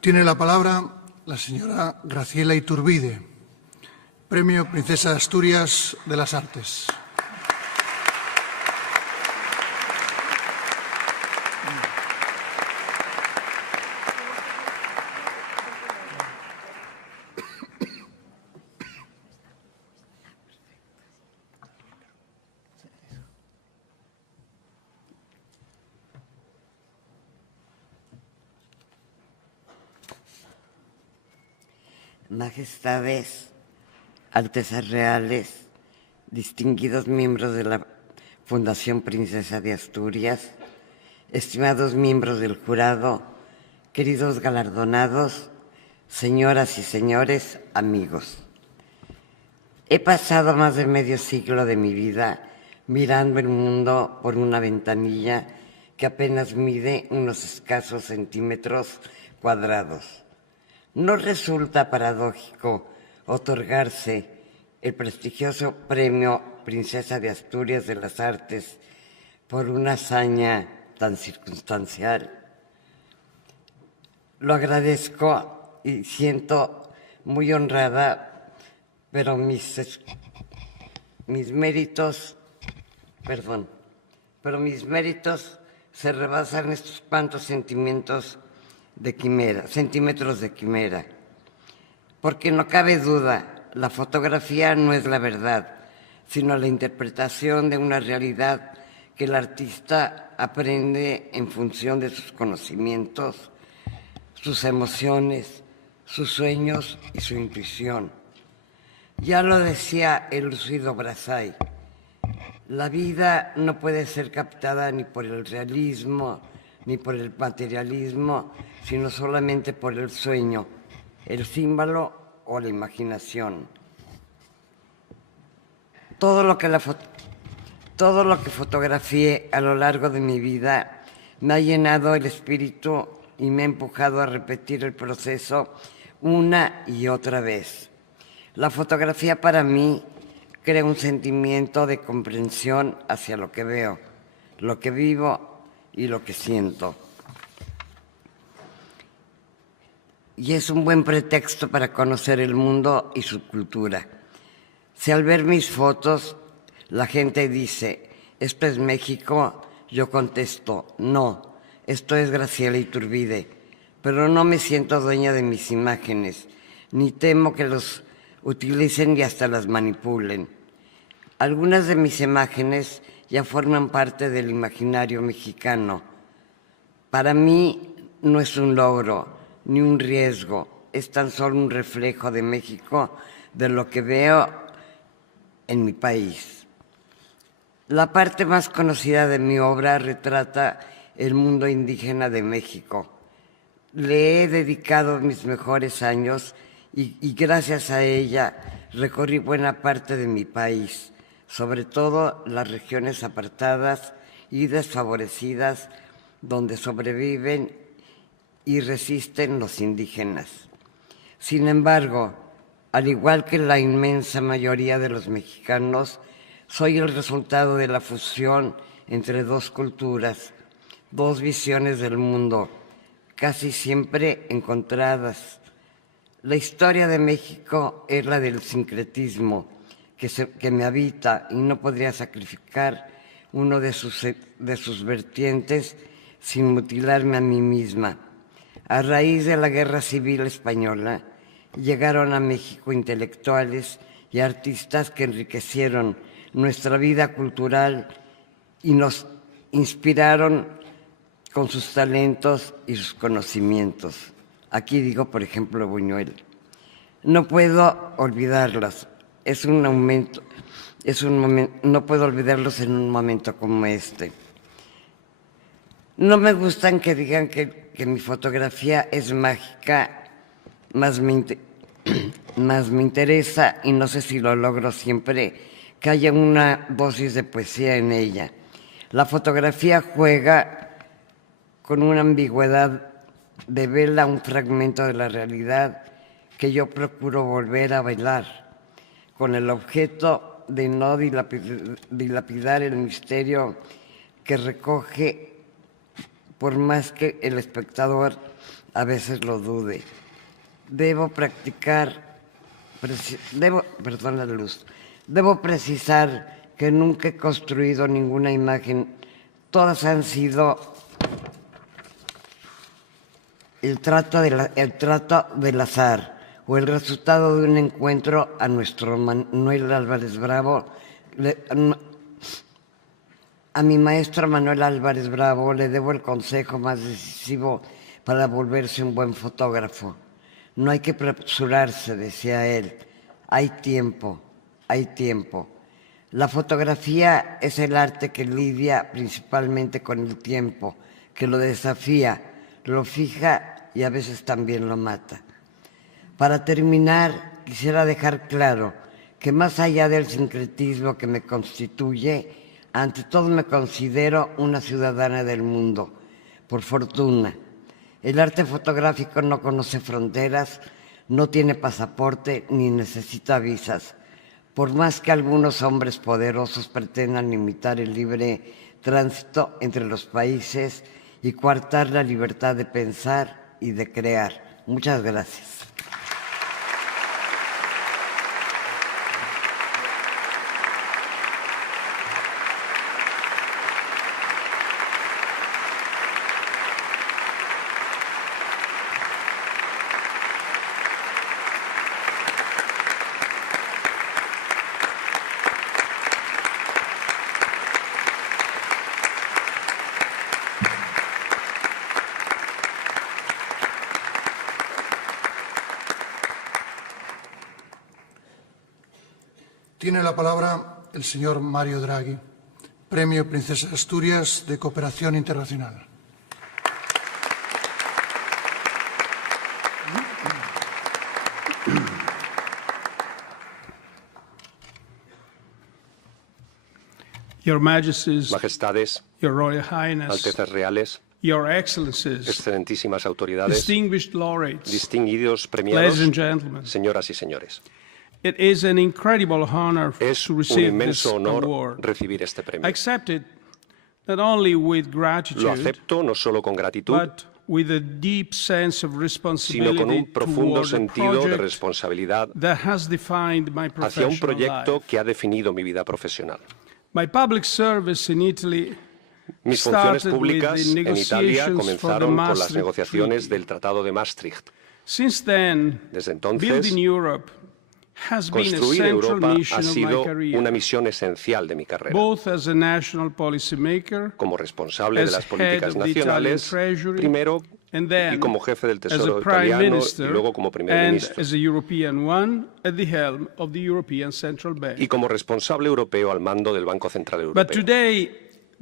Tiene la palabra la señora Graciela Iturbide, Premio Princesa de Asturias de las Artes. Majestades, Altezas Reales, distinguidos miembros de la Fundación Princesa de Asturias, estimados miembros del jurado, queridos galardonados, señoras y señores, amigos. He pasado más de medio siglo de mi vida mirando el mundo por una ventanilla que apenas mide unos escasos centímetros cuadrados. ¿No resulta paradójico otorgarse el prestigioso Premio Princesa de Asturias de las Artes por una hazaña tan circunstancial? Lo agradezco y siento muy honrada, pero mis méritos se rebasan estos cuantos centímetros de quimera, porque no cabe duda, la fotografía no es la verdad, sino la interpretación de una realidad que el artista aprende en función de sus conocimientos, sus emociones, sus sueños y su intuición. Ya lo decía el lúcido Brassai, la vida no puede ser captada ni por el realismo ni por el materialismo, sino solamente por el sueño, el símbolo o la imaginación. Todo lo que fotografié a lo largo de mi vida me ha llenado el espíritu y me ha empujado a repetir el proceso una y otra vez. La fotografía para mí crea un sentimiento de comprensión hacia lo que veo, lo que vivo y lo que siento. Y es un buen pretexto para conocer el mundo y su cultura. Si al ver mis fotos la gente dice, ¿esto es México?, yo contesto, no, esto es Graciela Iturbide, pero no me siento dueña de mis imágenes, ni temo que los utilicen y hasta las manipulen. Algunas de mis imágenes ya forman parte del imaginario mexicano. Para mí no es un logro ni un riesgo, es tan solo un reflejo de México, de lo que veo en mi país. La parte más conocida de mi obra retrata el mundo indígena de México. Le he dedicado mis mejores años y gracias a ella recorrí buena parte de mi país, sobre todo las regiones apartadas y desfavorecidas donde sobreviven y resisten los indígenas. Sin embargo, al igual que la inmensa mayoría de los mexicanos, soy el resultado de la fusión entre dos culturas, dos visiones del mundo, casi siempre encontradas. La historia de México es la del sincretismo, que me habita y no podría sacrificar uno de sus vertientes sin mutilarme a mí misma. A raíz de la Guerra Civil Española, llegaron a México intelectuales y artistas que enriquecieron nuestra vida cultural y nos inspiraron con sus talentos y sus conocimientos. Aquí digo, por ejemplo, Buñuel. No puedo olvidarlos. No puedo olvidarlos en un momento como este. No me gustan que digan que mi fotografía es mágica, más me interesa, y no sé si lo logro siempre, que haya una dosis de poesía en ella. La fotografía juega con una ambigüedad, devela un fragmento de la realidad que yo procuro volver a bailar, con el objeto de no dilapidar el misterio que recoge, por más que el espectador a veces lo dude. Debo precisar que nunca he construido ninguna imagen. Todas han sido el trato del azar o el resultado de un encuentro. A nuestro Manuel Álvarez Bravo, a mi maestro Manuel Álvarez Bravo le debo el consejo más decisivo para volverse un buen fotógrafo. No hay que apresurarse, decía él. Hay tiempo, hay tiempo. La fotografía es el arte que lidia principalmente con el tiempo, que lo desafía, lo fija y a veces también lo mata. Para terminar, quisiera dejar claro que más allá del sincretismo que me constituye, ante todo me considero una ciudadana del mundo, por fortuna. El arte fotográfico no conoce fronteras, no tiene pasaporte ni necesita visas. Por más que algunos hombres poderosos pretendan limitar el libre tránsito entre los países y coartar la libertad de pensar y de crear. Muchas gracias. Tiene la palabra el señor Mario Draghi, Premio Princesa de Asturias de Cooperación Internacional. Your Majesties, Majestades, Your Royal Highness, Altezas Reales, Your Excellencies, excelentísimas autoridades, distinguished laureates, distinguidos ladies premiados, and gentlemen. señoras y señores. It is an incredible honor Es to un receive this inmenso honor award. recibir este I premio. accept it not only with Lo gratitude, acepto no solo con gratitud, but with a deep sense of sino con responsibility un profundo toward a sentido de project responsabilidad that has defined my hacia un professional proyecto life. que ha definido mi vida profesional. My public service in Italy Mis funciones started with públicas the en Italia negotiations for the comenzaron con las Maastricht negociaciones Treaty. del Tratado de Maastricht. Since then, Desde entonces, building Europe has been a construir central Europa mission ha of my sido career, una misión esencial de mi carrera. both as a national policymaker, Como responsable de as las políticas head of the Italian nacionales, Treasury, primero, and then y como jefe del as a Tesoro prime italiano, minister, y luego como primer and ministro. as a European one at the helm of the European Central Bank. Y como responsable europeo al mando del Banco Central But Europeo. today,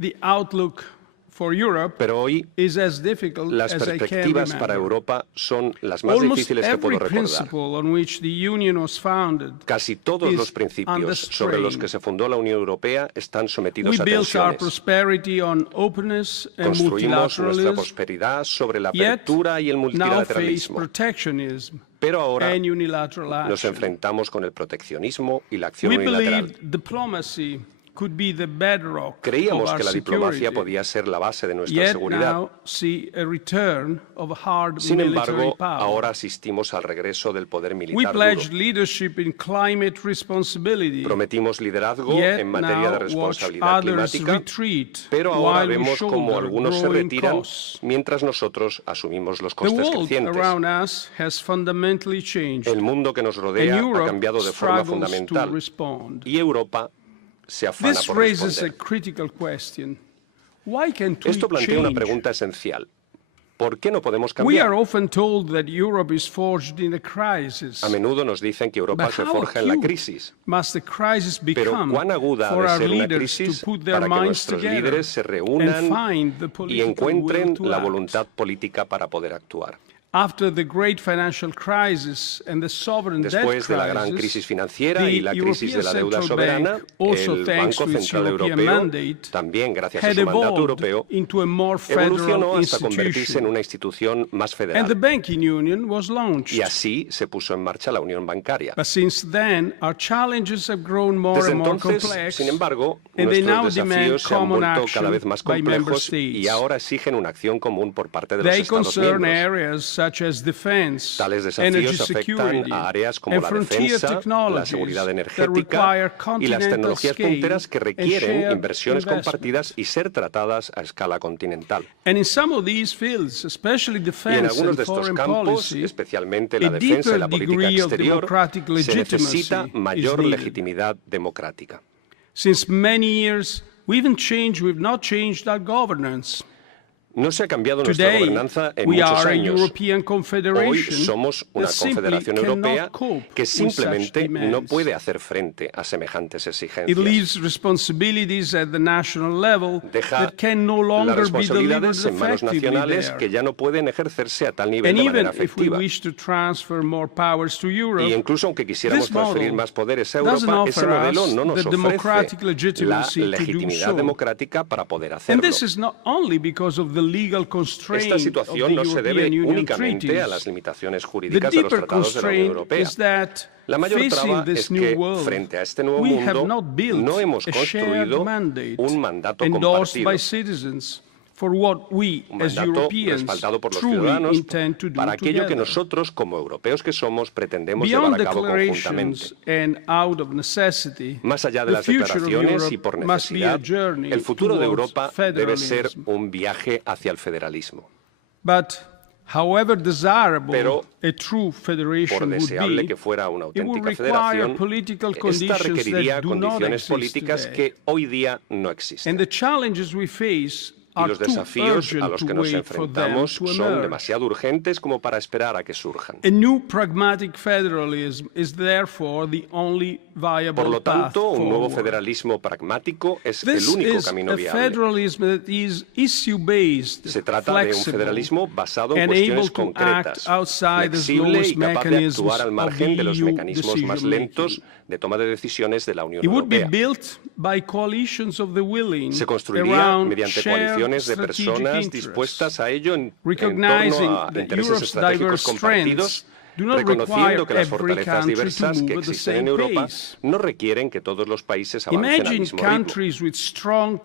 the outlook for Europe Pero hoy is as difficult las as I can perspectivas remember. para Europa son las más Almost difíciles que every puedo recordar. principle on which the Union was founded Casi todos is los principios under sobre los strain. que se fundó la Unión Europea están We sometidos a built our tensiones. prosperity on openness and Construimos nuestra multilateralism, prosperidad sobre la yet apertura y el now face multilateralismo. protectionism Pero ahora and unilateral nos action. enfrentamos con el proteccionismo y la acción We unilateral. believe diplomacy could be the bedrock of Creíamos our que la diplomacia security, podía ser la base de nuestra yet seguridad. now see a return of hard Sin military embargo, power. ahora asistimos al regreso del poder We militar pledged duro. leadership in climate responsibility, Prometimos liderazgo yet en materia de now watch responsabilidad others climática, retreat pero ahora while we vemos como shoulder algunos se growing retiran costs. mientras nosotros asumimos los The costes world crecientes. around us has fundamentally changed, El mundo que nos and rodea ha Europe cambiado de forma struggles to fundamental respond. y Europa se afana This por raises a responder. critical question. Why can't we Esto plantea una change? pregunta esencial. ¿Por qué no podemos We are cambiar? often told that Europe is forged in a crisis. A menudo nos dicen que Europa But se how forja en la acute crisis. must the crisis Pero become cuán aguda for ha de our ser una leaders crisis to put their para que minds nuestros together líderes se and reúnan find the y political encuentren will to la act? voluntad política para poder actuar. After the great financial crisis and the sovereign debt Después de la gran crisis, crisis financiera y la the crisis de la European deuda Central soberana, Bank, also el thanks Banco to its Central European Europeo, mandate, también gracias a had su mandato evolved europeo, into a more federal evolucionó hasta convertirse en institution, una institución más and the federal. banking union was launched. Y así se puso en marcha la unión bancaria. But since then, our challenges have grown more Desde and more entonces, complex, sin embargo, and they now nuestros demand desafíos se han common vuelto action cada vez más by member complejos y states. ahora exigen una acción común por parte de los They Estados concern miembros. areas such as defense, Tales energy desafíos security, afectan a áreas como and la frontier defensa, la technologies seguridad that energética require y las continental tecnologías scale punteras que and requieren shared inversiones investment. compartidas y ser tratadas a escala continental. And in some of these fields, especially Y en defense algunos and de estos foreign campos, policy, especialmente la a defensa y deeper la política degree of exterior, democratic se legitimacy necesita is mayor needed. legitimidad democrática. Since many years, we've not changed our governance. No se ha cambiado nuestra Today, gobernanza en we muchos are a años. European Hoy Confederation somos una that simply confederación cannot europea cope que with such simplemente no demands. puede hacer frente a semejantes It exigencias. leaves responsibilities at the national level Deja that can no las longer be delivered responsabilidades en manos effectively nacionales there. que ya no pueden ejercerse a tal nivel And de even manera if we efectiva. wish to transfer more powers to Europe, Y incluso aunque quisiéramos this model transferir más poderes a doesn't Europa, ese offer modelo us no nos the ofrece democratic la legitimacy to do legitimidad so. democrática para poder And hacerlo. this is not only because of the legal Esta constraint of situación the no se debe European Union únicamente a treaties. las limitaciones The jurídicas de los deeper tratados de la Unión constraint Europea. is that La mayor facing traba this es new que, world, frente a este nuevo we have mundo, not built no hemos a shared construido mandate un mandato endorsed compartido, by citizens for what we un as mandato Europeans respaldado por los truly ciudadanos intend to do para aquello que together. nosotros, como europeos que somos, pretendemos Beyond llevar a cabo conjuntamente. declarations and out of necessity, Más allá de the las future of declaraciones y Europe por must be a necesidad, journey el futuro de towards Europa debe ser federalism. un viaje hacia el federalismo. But however desirable Pero, a true Por federation would deseable be, que fuera una it would auténtica require federación, political esta conditions requeriría that do not condiciones exist políticas today. que hoy día no existen. And the challenges we face Y are los too desafíos urgent a los to que nos wait for them enfrentamos to son emerge. demasiado urgentes como para esperar a que surjan. A new pragmatic federalism is therefore the only viable Por lo path tanto, un nuevo forward. federalismo pragmático es This el único is camino a viable. federalism that is issue-based, Se trata de un flexible, federalismo basado en and cuestiones able to concretas, act outside the flexible y slowest capaz de mechanisms actuar al of margen de los EU mecanismos más lentos decision-making. de toma de decisiones de la Unión It would be Europea. built by coalitions of the willing Se construiría around mediante shared coaliciones de strategic personas interests, dispuestas a ello en recognizing torno a that intereses Europe's estratégicos diverse compartidos, strengths do not reconociendo que require las every fortalezas country to diversas que move at the existen en same Europa pace. no requieren que todos los países avancen al Imagine mismo ritmo. countries with strong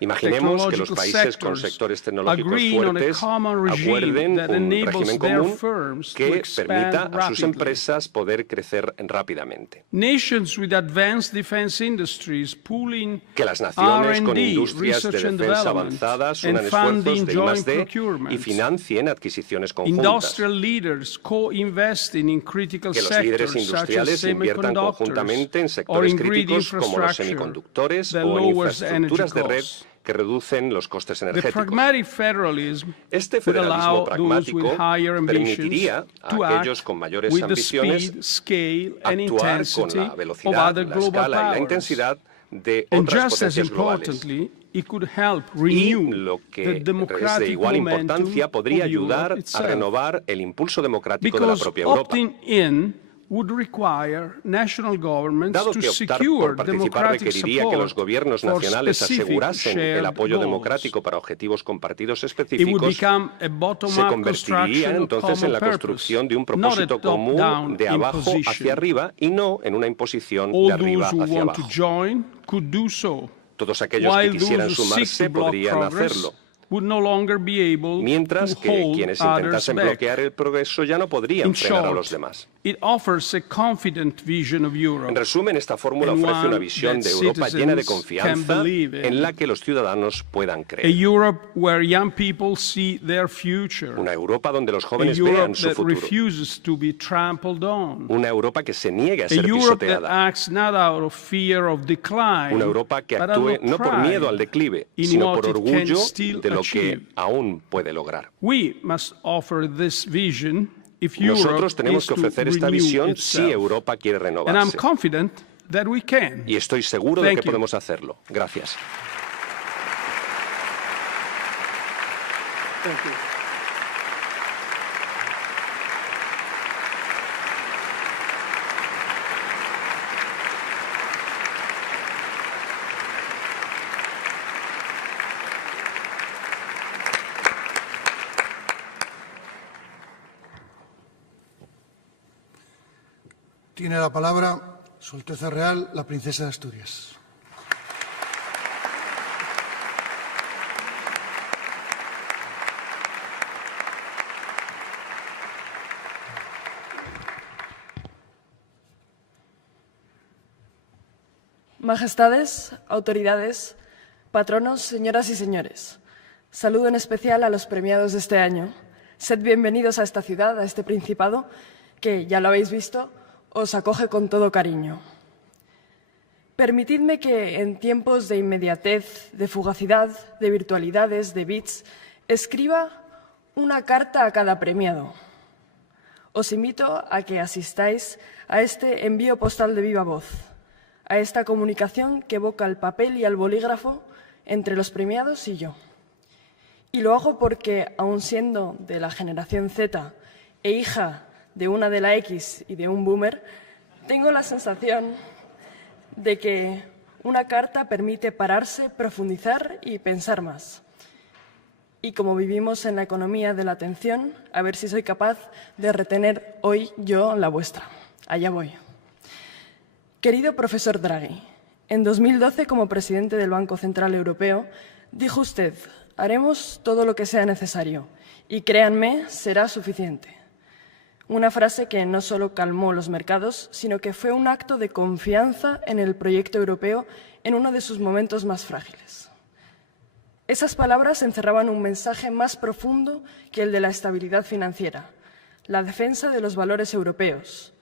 Imaginemos que los technological países con sectors sectores tecnológicos agreeing on a fuertes common regime acuerden that un enables régimen their común firms to que expand permita a sus rapidly. empresas poder crecer rápidamente. Nations with advanced defense industries pooling Que las naciones con R&D, industrias de research and defensa development, avanzadas and unan funding esfuerzos de joint I+D y procurement. financien adquisiciones conjuntas. Industrial leaders co-investing in critical Que los líderes sectors such as industriales inviertan semiconductors conjuntamente en or sectores in grid críticos como los infrastructure semiconductores that o en lowers energy infraestructuras de red costs. que reducen los costes The energéticos. pragmatic federalism Este would allow federalismo those pragmático with higher ambitions permitiría to a aquellos act con mayores with the ambiciones speed, scale, and actuar con intensity la of velocidad, other la global escala y la powers. intensidad de And otras just as potencias globales. importantly, it could help Y renew lo the que es de democratic igual momentum importancia podría of Europe ayudar a itself. renovar el impulso democrático de la Because propia Europa. opting in would require national governments Dado to que optar secure por participar democratic requeriría que los support gobiernos for nacionales specific asegurasen el shared apoyo goals. democrático para objetivos compartidos It would específicos, become a se bottom-up convertiría construction of entonces en common la purpose, construcción de un not a propósito común top-down de abajo imposition. hacia arriba y no en una imposición All de arriba those who hacia want to abajo. join could do so, Todos aquellos que while quisieran those who seek sumarse to block podrían progress hacerlo, would no longer be able mientras to que hold quienes others intentasen back. bloquear el progreso ya no podrían In frenar a short, los demás. it offers a confident vision of Europe. En resumen, esta fórmula and ofrece una one visión that de Europa llena de citizens confianza can believe in. en la que los ciudadanos puedan A creer. Europe where young people see their future. Una Europa donde los A jóvenes Europe vean su that futuro. refuses to be trampled on. Una Europa que se niegue a A ser Europe that pisoteada. acts not out of fear of decline, Una Europa que but actúe out of no por pride miedo al declive, in sino what por it can orgullo still de lo que achieve. aún puede lograr. We must offer this vision if Europe Nosotros tenemos is que to ofrecer esta renew visión itself. si Europa quiere And I'm renovarse. confident that we can. Y estoy seguro de Thank que you. podemos hacerlo. Gracias. Thank you. Tiene la palabra Su Alteza Real, la Princesa de Asturias. Majestades, autoridades, patronos, señoras y señores, saludo en especial a los premiados de este año. Sed bienvenidos a esta ciudad, a este principado, que, ya lo habéis visto, os acoge con todo cariño. Permitidme que, en tiempos de inmediatez, de fugacidad, de virtualidades, de bits, escriba una carta a cada premiado. Os invito a que asistáis a este envío postal de viva voz, a esta comunicación que evoca el papel y el bolígrafo entre los premiados y yo. Y lo hago porque, aun siendo de la generación Z e hija de una de la X y de un boomer, tengo la sensación de que una carta permite pararse, profundizar y pensar más. Y como vivimos en la economía de la atención, a ver si soy capaz de retener hoy yo la vuestra. Allá voy. Querido profesor Draghi, en 2012, como presidente del Banco Central Europeo, dijo usted: haremos todo lo que sea necesario y, créanme, será suficiente. Una frase que no solo calmó los mercados, sino que fue un acto de confianza en el proyecto europeo en uno de sus momentos más frágiles. Esas palabras encerraban un mensaje más profundo que el de la estabilidad financiera, la defensa de los valores europeos,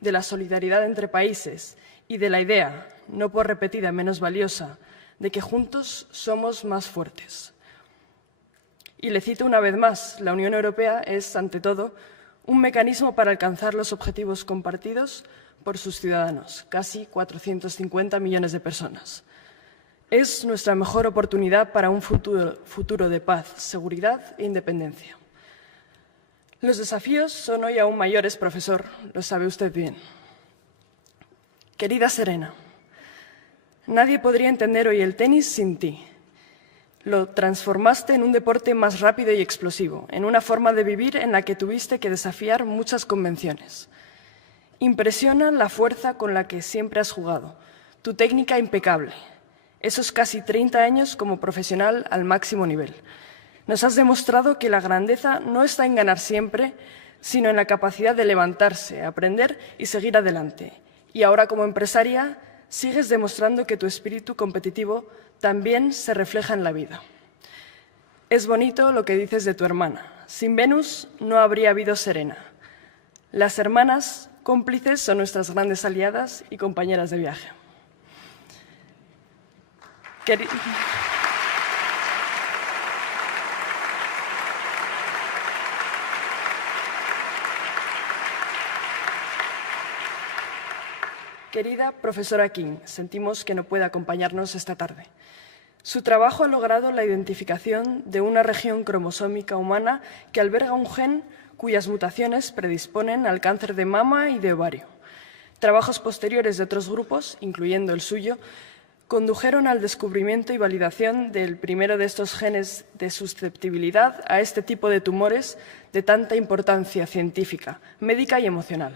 de la solidaridad entre países y de la idea, no por repetida menos valiosa, de que juntos somos más fuertes. Y le cito una vez más, la Unión Europea es, ante todo, un mecanismo para alcanzar los objetivos compartidos por sus ciudadanos, casi 450 millones de personas. Es nuestra mejor oportunidad para un futuro de paz, seguridad e independencia. Los desafíos son hoy aún mayores, profesor, lo sabe usted bien. Querida Serena, nadie podría entender hoy el tenis sin ti. Lo transformaste en un deporte más rápido y explosivo, en una forma de vivir en la que tuviste que desafiar muchas convenciones. Impresiona la fuerza con la que siempre has jugado, tu técnica impecable, esos casi 30 años como profesional al máximo nivel. Nos has demostrado que la grandeza no está en ganar siempre, sino en la capacidad de levantarse, aprender y seguir adelante. Y ahora, como empresaria, sigues demostrando que tu espíritu competitivo también se refleja en la vida. Es bonito lo que dices de tu hermana. Sin Venus no habría habido Serena. Las hermanas cómplices son nuestras grandes aliadas y compañeras de viaje. Querida profesora King, sentimos que no puede acompañarnos esta tarde. Su trabajo ha logrado la identificación de una región cromosómica humana que alberga un gen cuyas mutaciones predisponen al cáncer de mama y de ovario. Trabajos posteriores de otros grupos, incluyendo el suyo, condujeron al descubrimiento y validación del primero de estos genes de susceptibilidad a este tipo de tumores de tanta importancia científica, médica y emocional.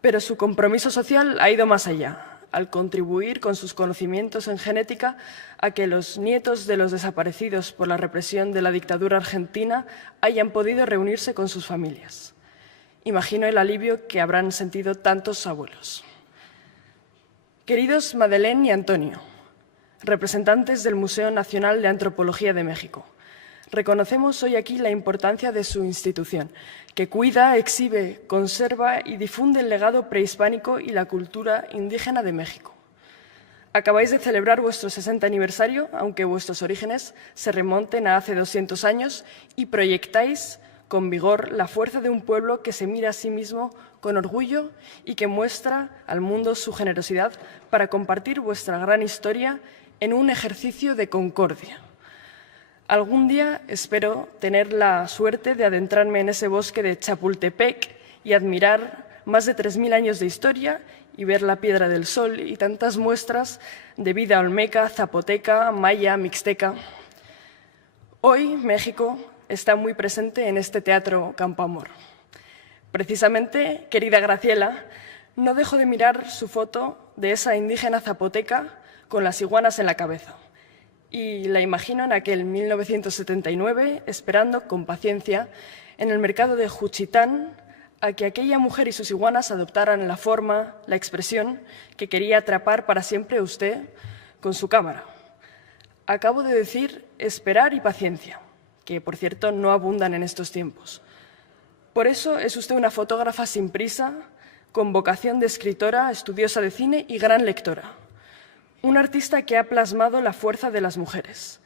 Pero su compromiso social ha ido más allá, al contribuir con sus conocimientos en genética a que los nietos de los desaparecidos por la represión de la dictadura argentina hayan podido reunirse con sus familias. Imagino el alivio que habrán sentido tantos abuelos. Queridos Madeleine y Antonio, representantes del Museo Nacional de Antropología de México, reconocemos hoy aquí la importancia de su institución, que cuida, exhibe, conserva y difunde el legado prehispánico y la cultura indígena de México. Acabáis de celebrar vuestro 60 aniversario, aunque vuestros orígenes se remonten a hace 200 años, y proyectáis con vigor la fuerza de un pueblo que se mira a sí mismo con orgullo y que muestra al mundo su generosidad para compartir vuestra gran historia en un ejercicio de concordia. Algún día espero tener la suerte de adentrarme en ese bosque de Chapultepec y admirar más de 3.000 años de historia y ver la Piedra del Sol y tantas muestras de vida olmeca, zapoteca, maya, mixteca. Hoy México está muy presente en este teatro Campo Amor. Precisamente, querida Graciela, no dejo de mirar su foto de esa indígena zapoteca con las iguanas en la cabeza. Y la imagino en aquel 1979, esperando con paciencia en el mercado de Juchitán a que aquella mujer y sus iguanas adoptaran la forma, la expresión que quería atrapar para siempre usted con su cámara. Acabo de decir esperar y paciencia, que por cierto no abundan en estos tiempos. Por eso es usted una fotógrafa sin prisa, con vocación de escritora, estudiosa de cine y gran lectora. Un artista que ha plasmado la fuerza de las mujeres,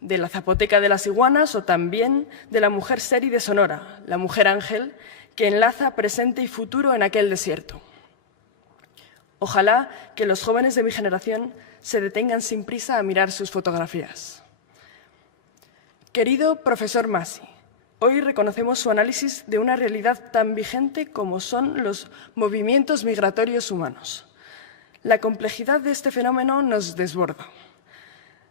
de la zapoteca de las iguanas o también de la mujer seri de Sonora, la mujer ángel, que enlaza presente y futuro en aquel desierto. Ojalá que los jóvenes de mi generación se detengan sin prisa a mirar sus fotografías. Querido profesor Masi, hoy reconocemos su análisis de una realidad tan vigente como son los movimientos migratorios humanos. La complejidad de este fenómeno nos desborda.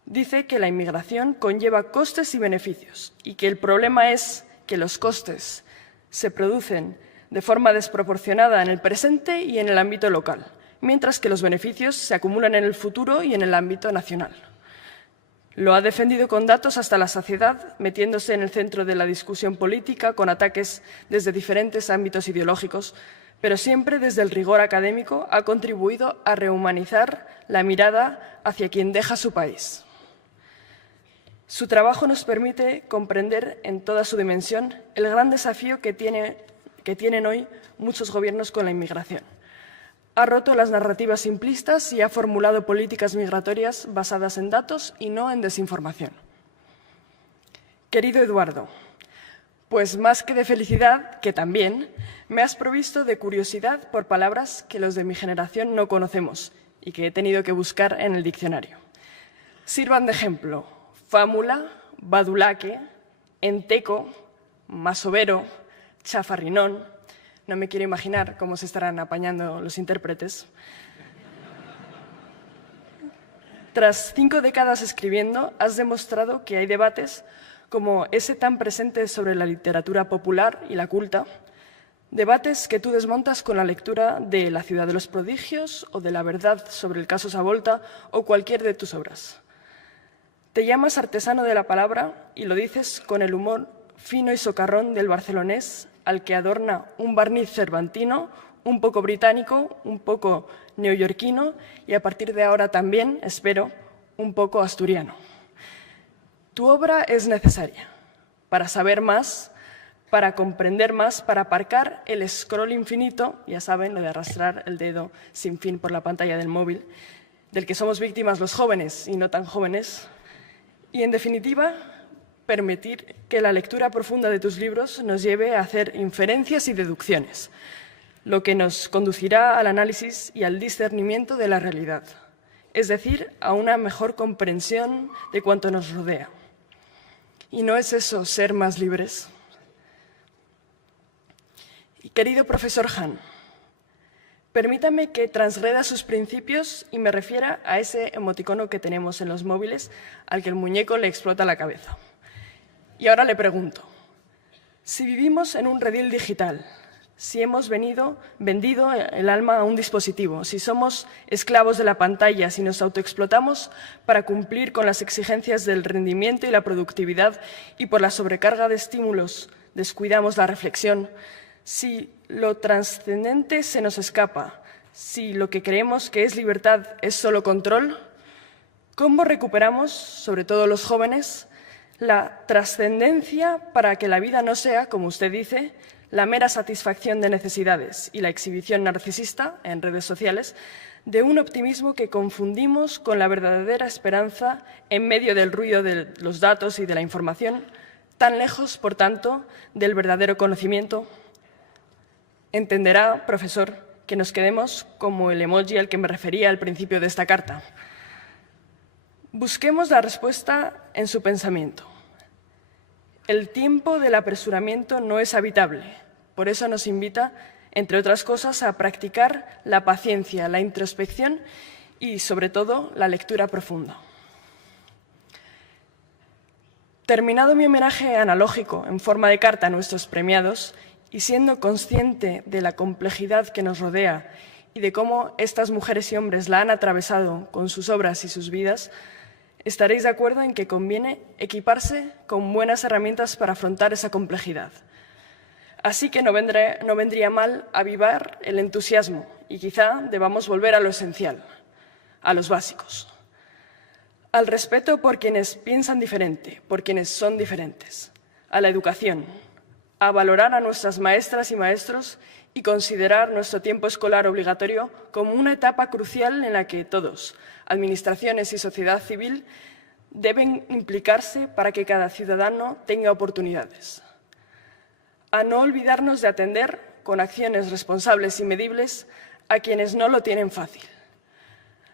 Dice que la inmigración conlleva costes y beneficios y que el problema es que los costes se producen de forma desproporcionada en el presente y en el ámbito local, mientras que los beneficios se acumulan en el futuro y en el ámbito nacional. Lo ha defendido con datos hasta la saciedad, metiéndose en el centro de la discusión política con ataques desde diferentes ámbitos ideológicos, pero siempre desde el rigor académico ha contribuido a rehumanizar la mirada hacia quien deja su país. Su trabajo nos permite comprender en toda su dimensión el gran desafío que tienen hoy muchos gobiernos con la inmigración. Ha roto las narrativas simplistas y ha formulado políticas migratorias basadas en datos y no en desinformación. Querido Eduardo, pues más que de felicidad, que también, me has provisto de curiosidad por palabras que los de mi generación no conocemos y que he tenido que buscar en el diccionario. Sirvan de ejemplo: fámula, badulaque, enteco, masovero, chafarrinón. No me quiero imaginar cómo se estarán apañando los intérpretes. Tras 5 décadas escribiendo, has demostrado que hay debates como ese tan presente sobre la literatura popular y la culta, debates que tú desmontas con la lectura de La ciudad de los prodigios o de La verdad sobre el caso Savolta o cualquier de tus obras. Te llamas artesano de la palabra y lo dices con el humor fino y socarrón del barcelonés, al que adorna un barniz cervantino, un poco británico, un poco neoyorquino y a partir de ahora también, espero, un poco asturiano. Tu obra es necesaria para saber más, para comprender más, para aparcar el scroll infinito, ya saben, lo de arrastrar el dedo sin fin por la pantalla del móvil, del que somos víctimas los jóvenes y no tan jóvenes, y en definitiva, permitir que la lectura profunda de tus libros nos lleve a hacer inferencias y deducciones, lo que nos conducirá al análisis y al discernimiento de la realidad, es decir, a una mejor comprensión de cuanto nos rodea. ¿Y no es eso ser más libres? Y querido profesor Han, Permítame que transgreda sus principios y me refiera a ese emoticono que tenemos en los móviles al que el muñeco le explota la cabeza. Y ahora le pregunto, si vivimos en un redil digital, si hemos vendido el alma a un dispositivo, si somos esclavos de la pantalla, si nos autoexplotamos para cumplir con las exigencias del rendimiento y la productividad y por la sobrecarga de estímulos descuidamos la reflexión, si lo trascendente se nos escapa, si lo que creemos que es libertad es solo control, ¿cómo recuperamos, sobre todo los jóvenes, la trascendencia para que la vida no sea, como usted dice, la mera satisfacción de necesidades y la exhibición narcisista en redes sociales de un optimismo que confundimos con la verdadera esperanza en medio del ruido de los datos y de la información, tan lejos, por tanto, del verdadero conocimiento? Entenderá, profesor, que nos quedemos como el emoji al que me refería al principio de esta carta. Busquemos la respuesta en su pensamiento. El tiempo del apresuramiento no es habitable. Por eso nos invita, entre otras cosas, a practicar la paciencia, la introspección y, sobre todo, la lectura profunda. Terminado mi homenaje analógico en forma de carta a nuestros premiados y siendo consciente de la complejidad que nos rodea y de cómo estas mujeres y hombres la han atravesado con sus obras y sus vidas, estaréis de acuerdo en que conviene equiparse con buenas herramientas para afrontar esa complejidad. Así que no vendría mal avivar el entusiasmo y quizá debamos volver a lo esencial, a los básicos. Al respeto por quienes piensan diferente, por quienes son diferentes, a la educación, a valorar a nuestras maestras y maestros y considerar nuestro tiempo escolar obligatorio como una etapa crucial en la que todos, administraciones y sociedad civil, deben implicarse para que cada ciudadano tenga oportunidades. A no olvidarnos de atender con acciones responsables y medibles a quienes no lo tienen fácil,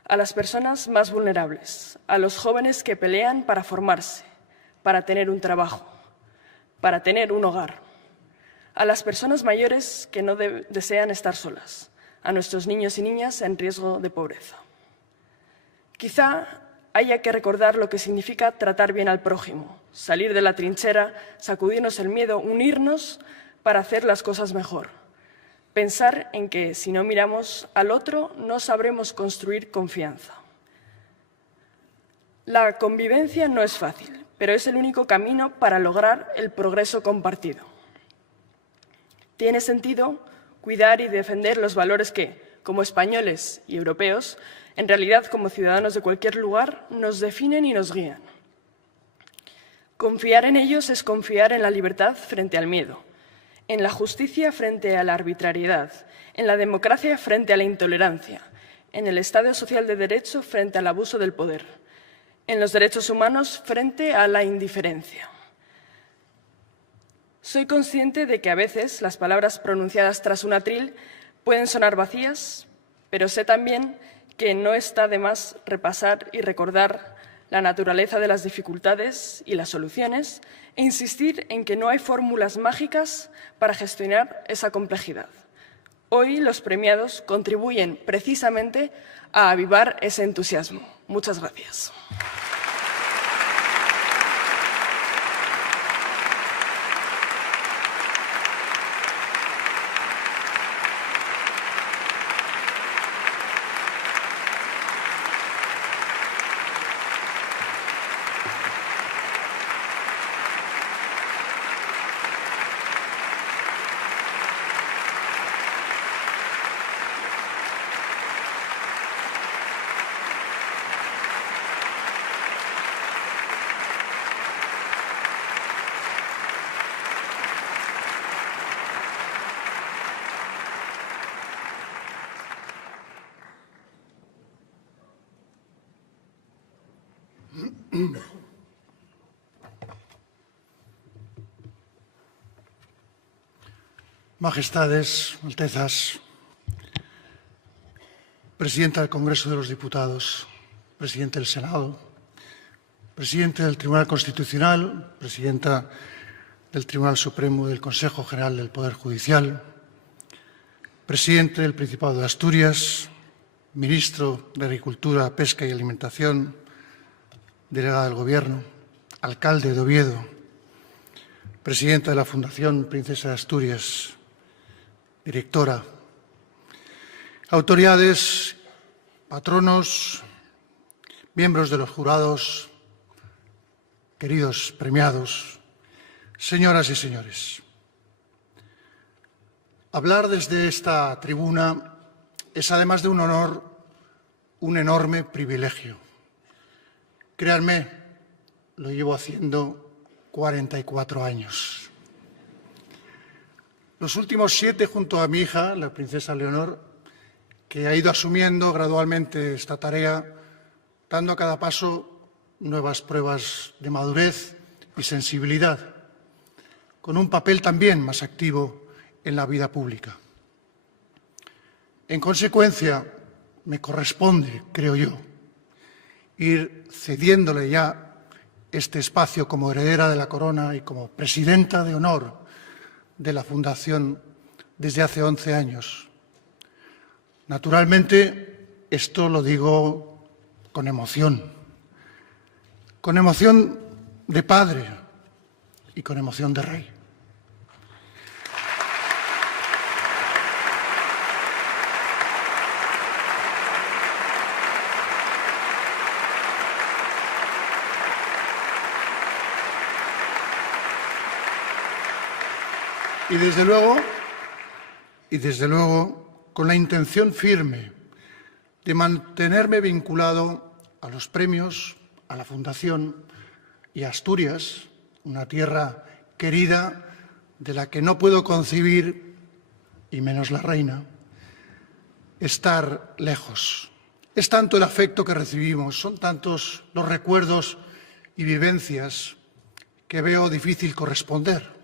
a las personas más vulnerables, a los jóvenes que pelean para formarse, para tener un trabajo, para tener un hogar, a las personas mayores que no desean estar solas, a nuestros niños y niñas en riesgo de pobreza. Quizá haya que recordar lo que significa tratar bien al prójimo, salir de la trinchera, sacudirnos el miedo, unirnos para hacer las cosas mejor. Pensar en que si no miramos al otro no sabremos construir confianza. La convivencia no es fácil, pero es el único camino para lograr el progreso compartido. Tiene sentido cuidar y defender los valores que, como españoles y europeos, en realidad como ciudadanos de cualquier lugar, nos definen y nos guían. Confiar en ellos es confiar en la libertad frente al miedo, en la justicia frente a la arbitrariedad, en la democracia frente a la intolerancia, en el Estado social de derecho frente al abuso del poder, en los derechos humanos frente a la indiferencia. Soy consciente de que a veces las palabras pronunciadas tras un atril pueden sonar vacías, pero sé también que no está de más repasar y recordar la naturaleza de las dificultades y las soluciones e insistir en que no hay fórmulas mágicas para gestionar esa complejidad. Hoy los premiados contribuyen precisamente a avivar ese entusiasmo. Muchas gracias. Majestades, Altezas, Presidenta del Congreso de los Diputados, Presidente del Senado, Presidente del Tribunal Constitucional, Presidenta del Tribunal Supremo y del Consejo General del Poder Judicial, presidente del Principado de Asturias, ministro de Agricultura, Pesca y Alimentación, delegada del Gobierno, alcalde de Oviedo, presidenta de la Fundación Princesa de Asturias, directora, autoridades, patronos, miembros de los jurados, queridos premiados, señoras y señores. Hablar desde esta tribuna es, además de un honor, un enorme privilegio. Créanme, lo llevo haciendo 44 años. Los últimos 7 junto a mi hija, la princesa Leonor, que ha ido asumiendo gradualmente esta tarea, dando a cada paso nuevas pruebas de madurez y sensibilidad, con un papel también más activo en la vida pública. En consecuencia, me corresponde, creo yo, ir cediéndole ya este espacio como heredera de la corona y como presidenta de honor de la Fundación desde hace 11 años. Naturalmente, esto lo digo con emoción de padre y con emoción de rey. Y desde luego, con la intención firme de mantenerme vinculado a los premios, a la Fundación y a Asturias, una tierra querida de la que no puedo concebir, y menos la reina, estar lejos. Es tanto el afecto que recibimos, son tantos los recuerdos y vivencias que veo difícil corresponder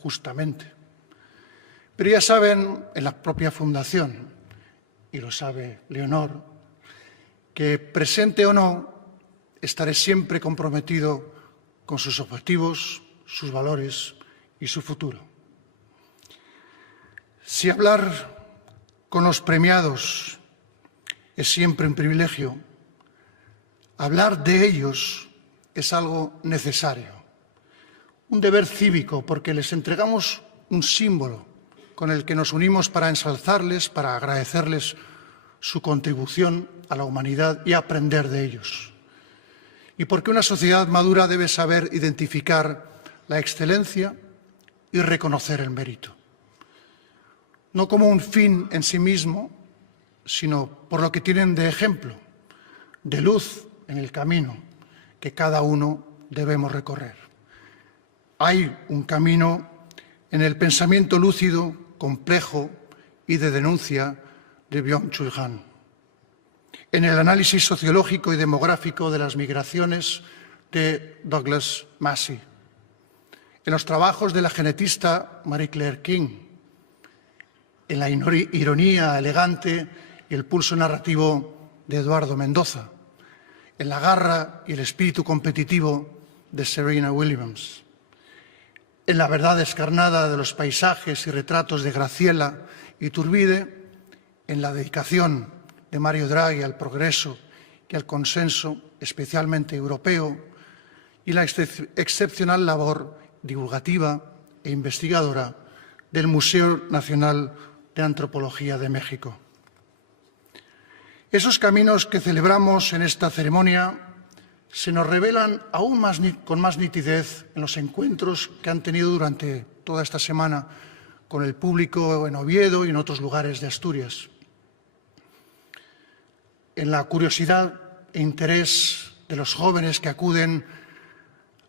justamente. Pero ya saben, en la propia Fundación, y lo sabe Leonor, que presente o no, estaré siempre comprometido con sus objetivos, sus valores y su futuro. Si hablar con los premiados es siempre un privilegio, hablar de ellos es algo necesario. Un deber cívico, porque les entregamos un símbolo con el que nos unimos para ensalzarles, para agradecerles su contribución a la humanidad y aprender de ellos. Y porque una sociedad madura debe saber identificar la excelencia y reconocer el mérito. No como un fin en sí mismo, sino por lo que tienen de ejemplo, de luz en el camino que cada uno debemos recorrer. Hay un camino en el pensamiento lúcido, complejo y de denuncia de Byung-Chul Han, en el análisis sociológico y demográfico de las migraciones de Douglas Massey, en los trabajos de la genetista Marie Claire King, en la ironía elegante y el pulso narrativo de Eduardo Mendoza, en la garra y el espíritu competitivo de Serena Williams, en la verdad descarnada de los paisajes y retratos de Graciela Iturbide, en la dedicación de Mario Draghi al progreso y al consenso, especialmente europeo, y la excepcional labor divulgativa e investigadora del Museo Nacional de Antropología de México. Esos caminos que celebramos en esta ceremonia se nos revelan aún más, con más nitidez en los encuentros que han tenido durante toda esta semana con el público en Oviedo y en otros lugares de Asturias. En la curiosidad e interés de los jóvenes que acuden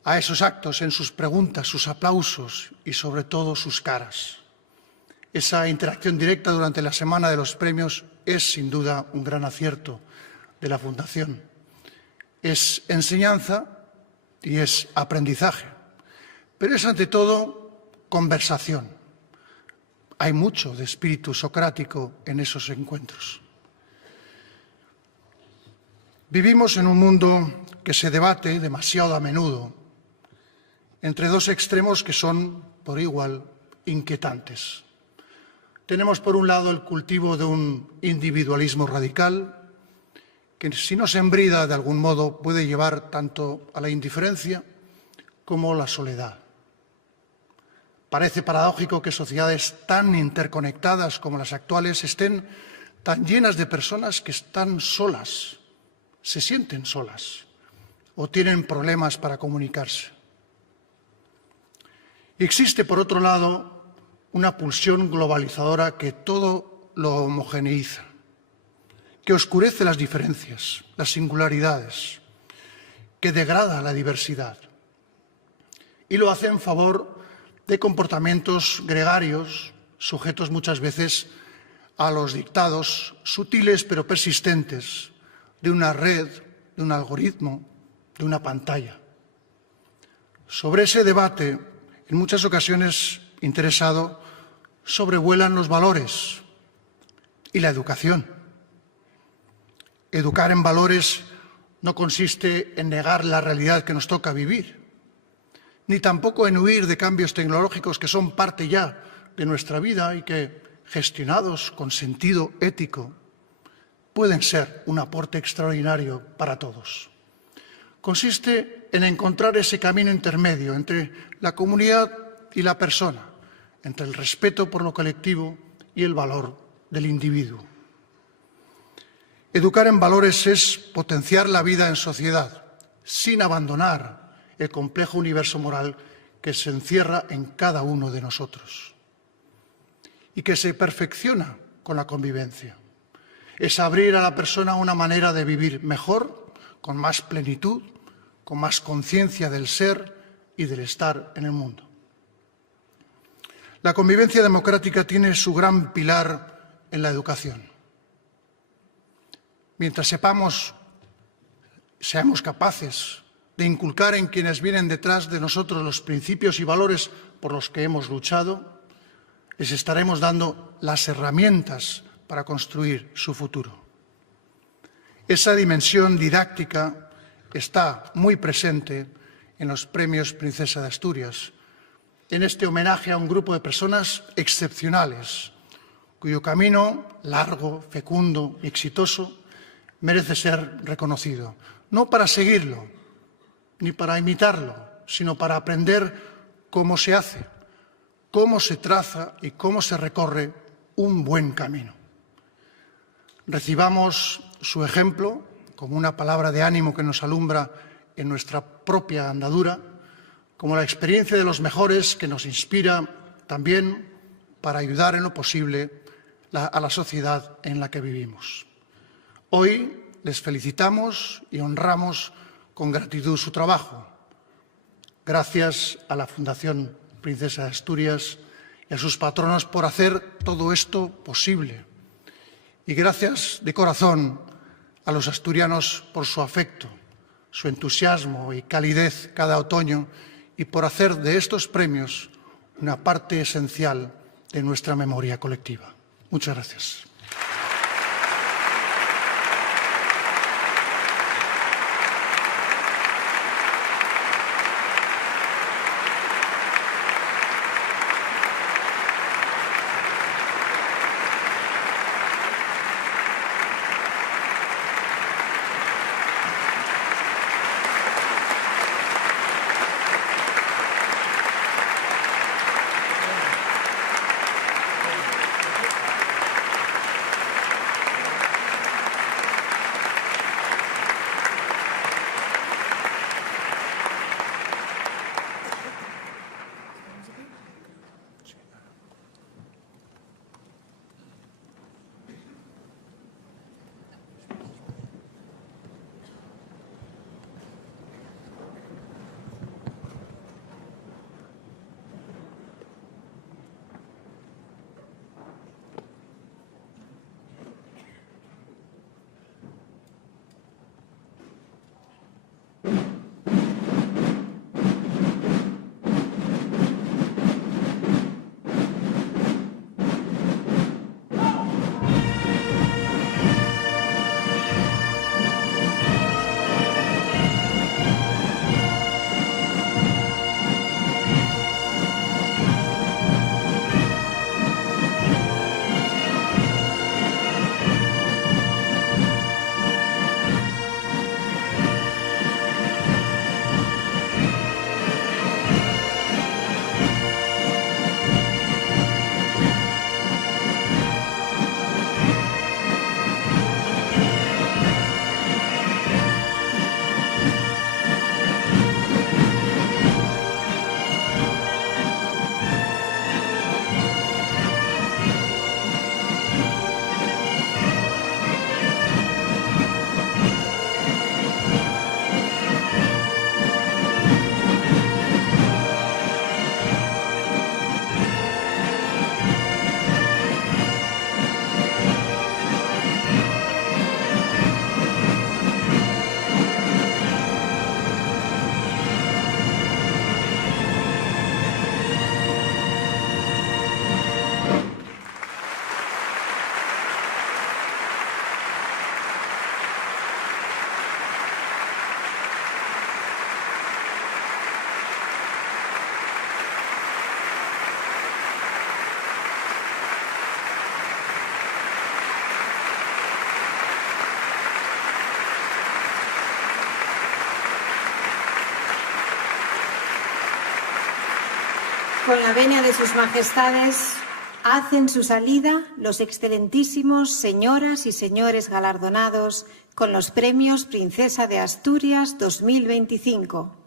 a esos actos, en sus preguntas, sus aplausos y sobre todo sus caras. Esa interacción directa durante la semana de los premios es sin duda un gran acierto de la Fundación. Es enseñanza y es aprendizaje, pero es ante todo conversación. Hay mucho de espíritu socrático en esos encuentros. Vivimos en un mundo que se debate demasiado a menudo entre dos extremos que son, por igual, inquietantes. Tenemos, por un lado, el cultivo de un individualismo radical, que si no se embrida de algún modo puede llevar tanto a la indiferencia como a la soledad. Parece paradójico que sociedades tan interconectadas como las actuales estén tan llenas de personas que están solas, se sienten solas o tienen problemas para comunicarse. Y existe, por otro lado, una pulsión globalizadora que todo lo homogeneiza, que oscurece las diferencias, las singularidades, que degrada la diversidad y lo hace en favor de comportamientos gregarios, sujetos muchas veces a los dictados sutiles pero persistentes de una red, de un algoritmo, de una pantalla. Sobre ese debate, en muchas ocasiones interesado, sobrevuelan los valores y la educación. Educar en valores no consiste en negar la realidad que nos toca vivir, ni tampoco en huir de cambios tecnológicos que son parte ya de nuestra vida y que, gestionados con sentido ético, pueden ser un aporte extraordinario para todos. Consiste en encontrar ese camino intermedio entre la comunidad y la persona, entre el respeto por lo colectivo y el valor del individuo. Educar en valores es potenciar la vida en sociedad, sin abandonar el complejo universo moral que se encierra en cada uno de nosotros y que se perfecciona con la convivencia. Es abrir a la persona una manera de vivir mejor, con más plenitud, con más conciencia del ser y del estar en el mundo. La convivencia democrática tiene su gran pilar en la educación. Mientras seamos capaces de inculcar en quienes vienen detrás de nosotros los principios y valores por los que hemos luchado, les estaremos dando las herramientas para construir su futuro. Esa dimensión didáctica está muy presente en los premios Princesa de Asturias, en este homenaje a un grupo de personas excepcionales, cuyo camino largo, fecundo y exitoso merece ser reconocido, no para seguirlo, ni para imitarlo, sino para aprender cómo se hace, cómo se traza y cómo se recorre un buen camino. Recibamos su ejemplo como una palabra de ánimo que nos alumbra en nuestra propia andadura, como la experiencia de los mejores que nos inspira también para ayudar en lo posible a la sociedad en la que vivimos. Hoy les felicitamos y honramos con gratitud su trabajo. Gracias a la Fundación Princesa de Asturias y a sus patronos por hacer todo esto posible. Y gracias de corazón a los asturianos por su afecto, su entusiasmo y calidez cada otoño y por hacer de estos premios una parte esencial de nuestra memoria colectiva. Muchas gracias. Con la venia de sus majestades, hacen su salida los excelentísimos señoras y señores galardonados con los premios Princesa de Asturias 2025.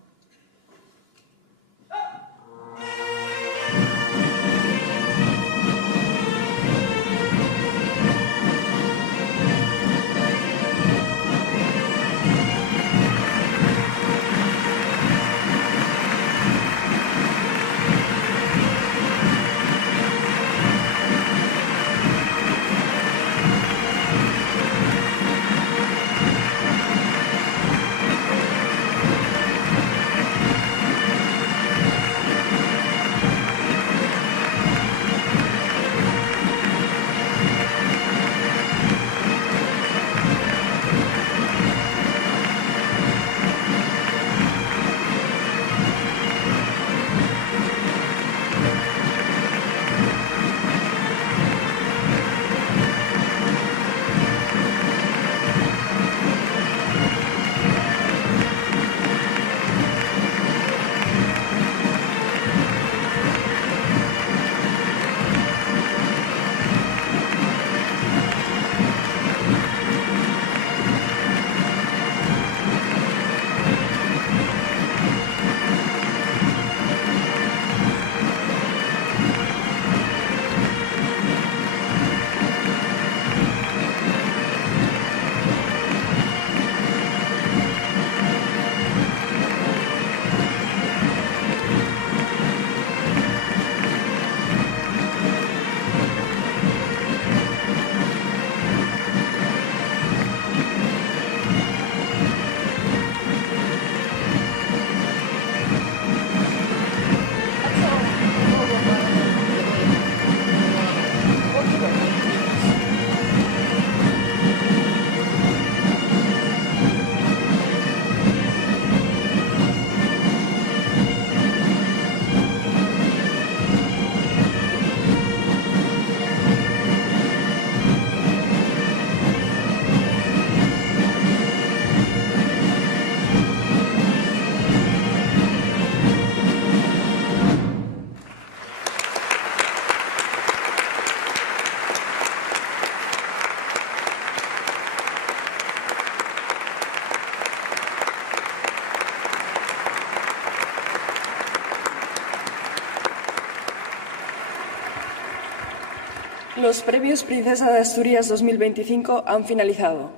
Los premios Princesa de Asturias 2025 han finalizado.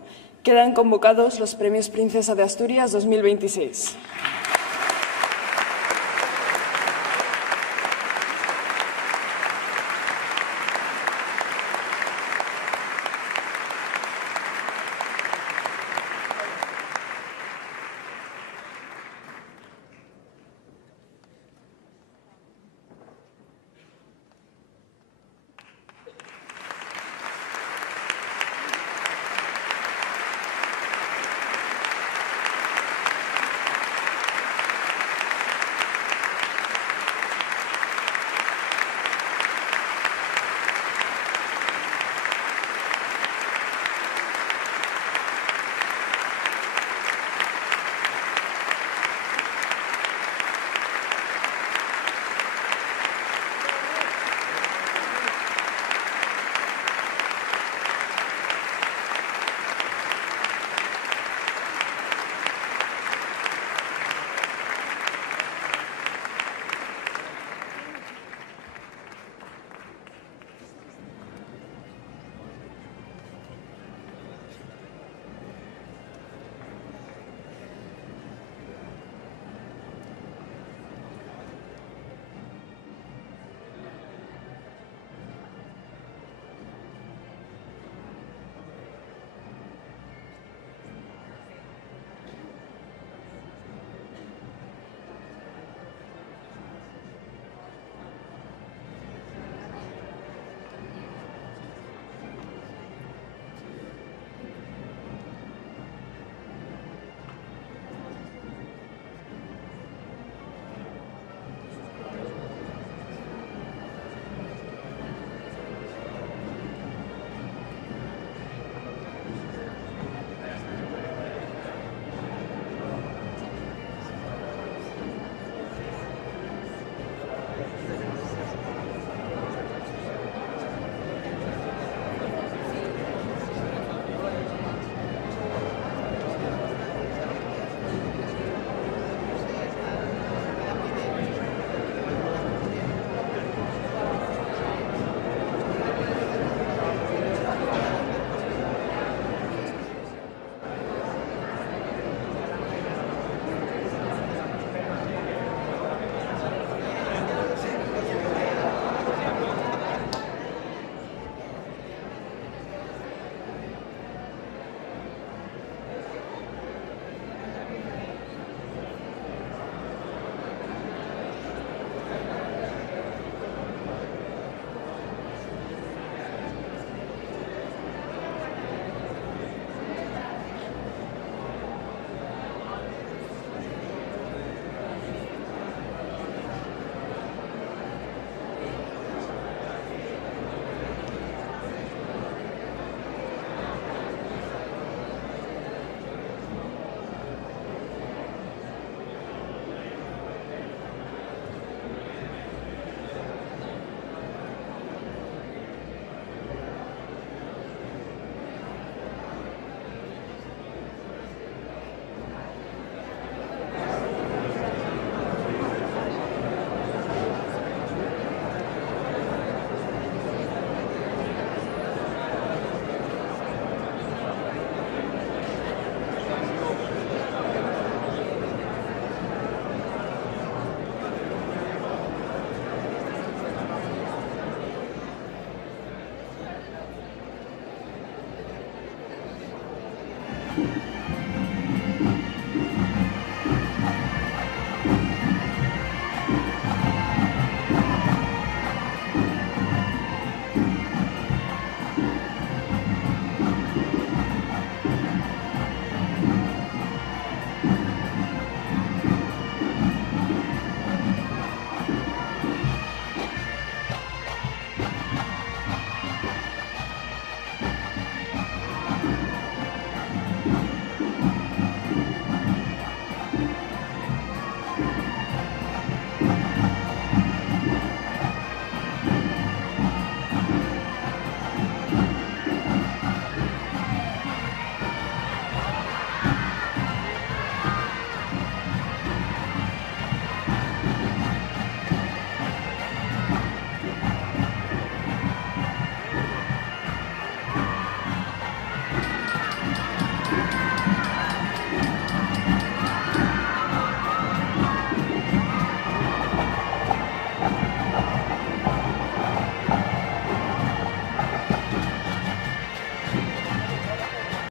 Quedan convocados los premios Princesa de Asturias 2026.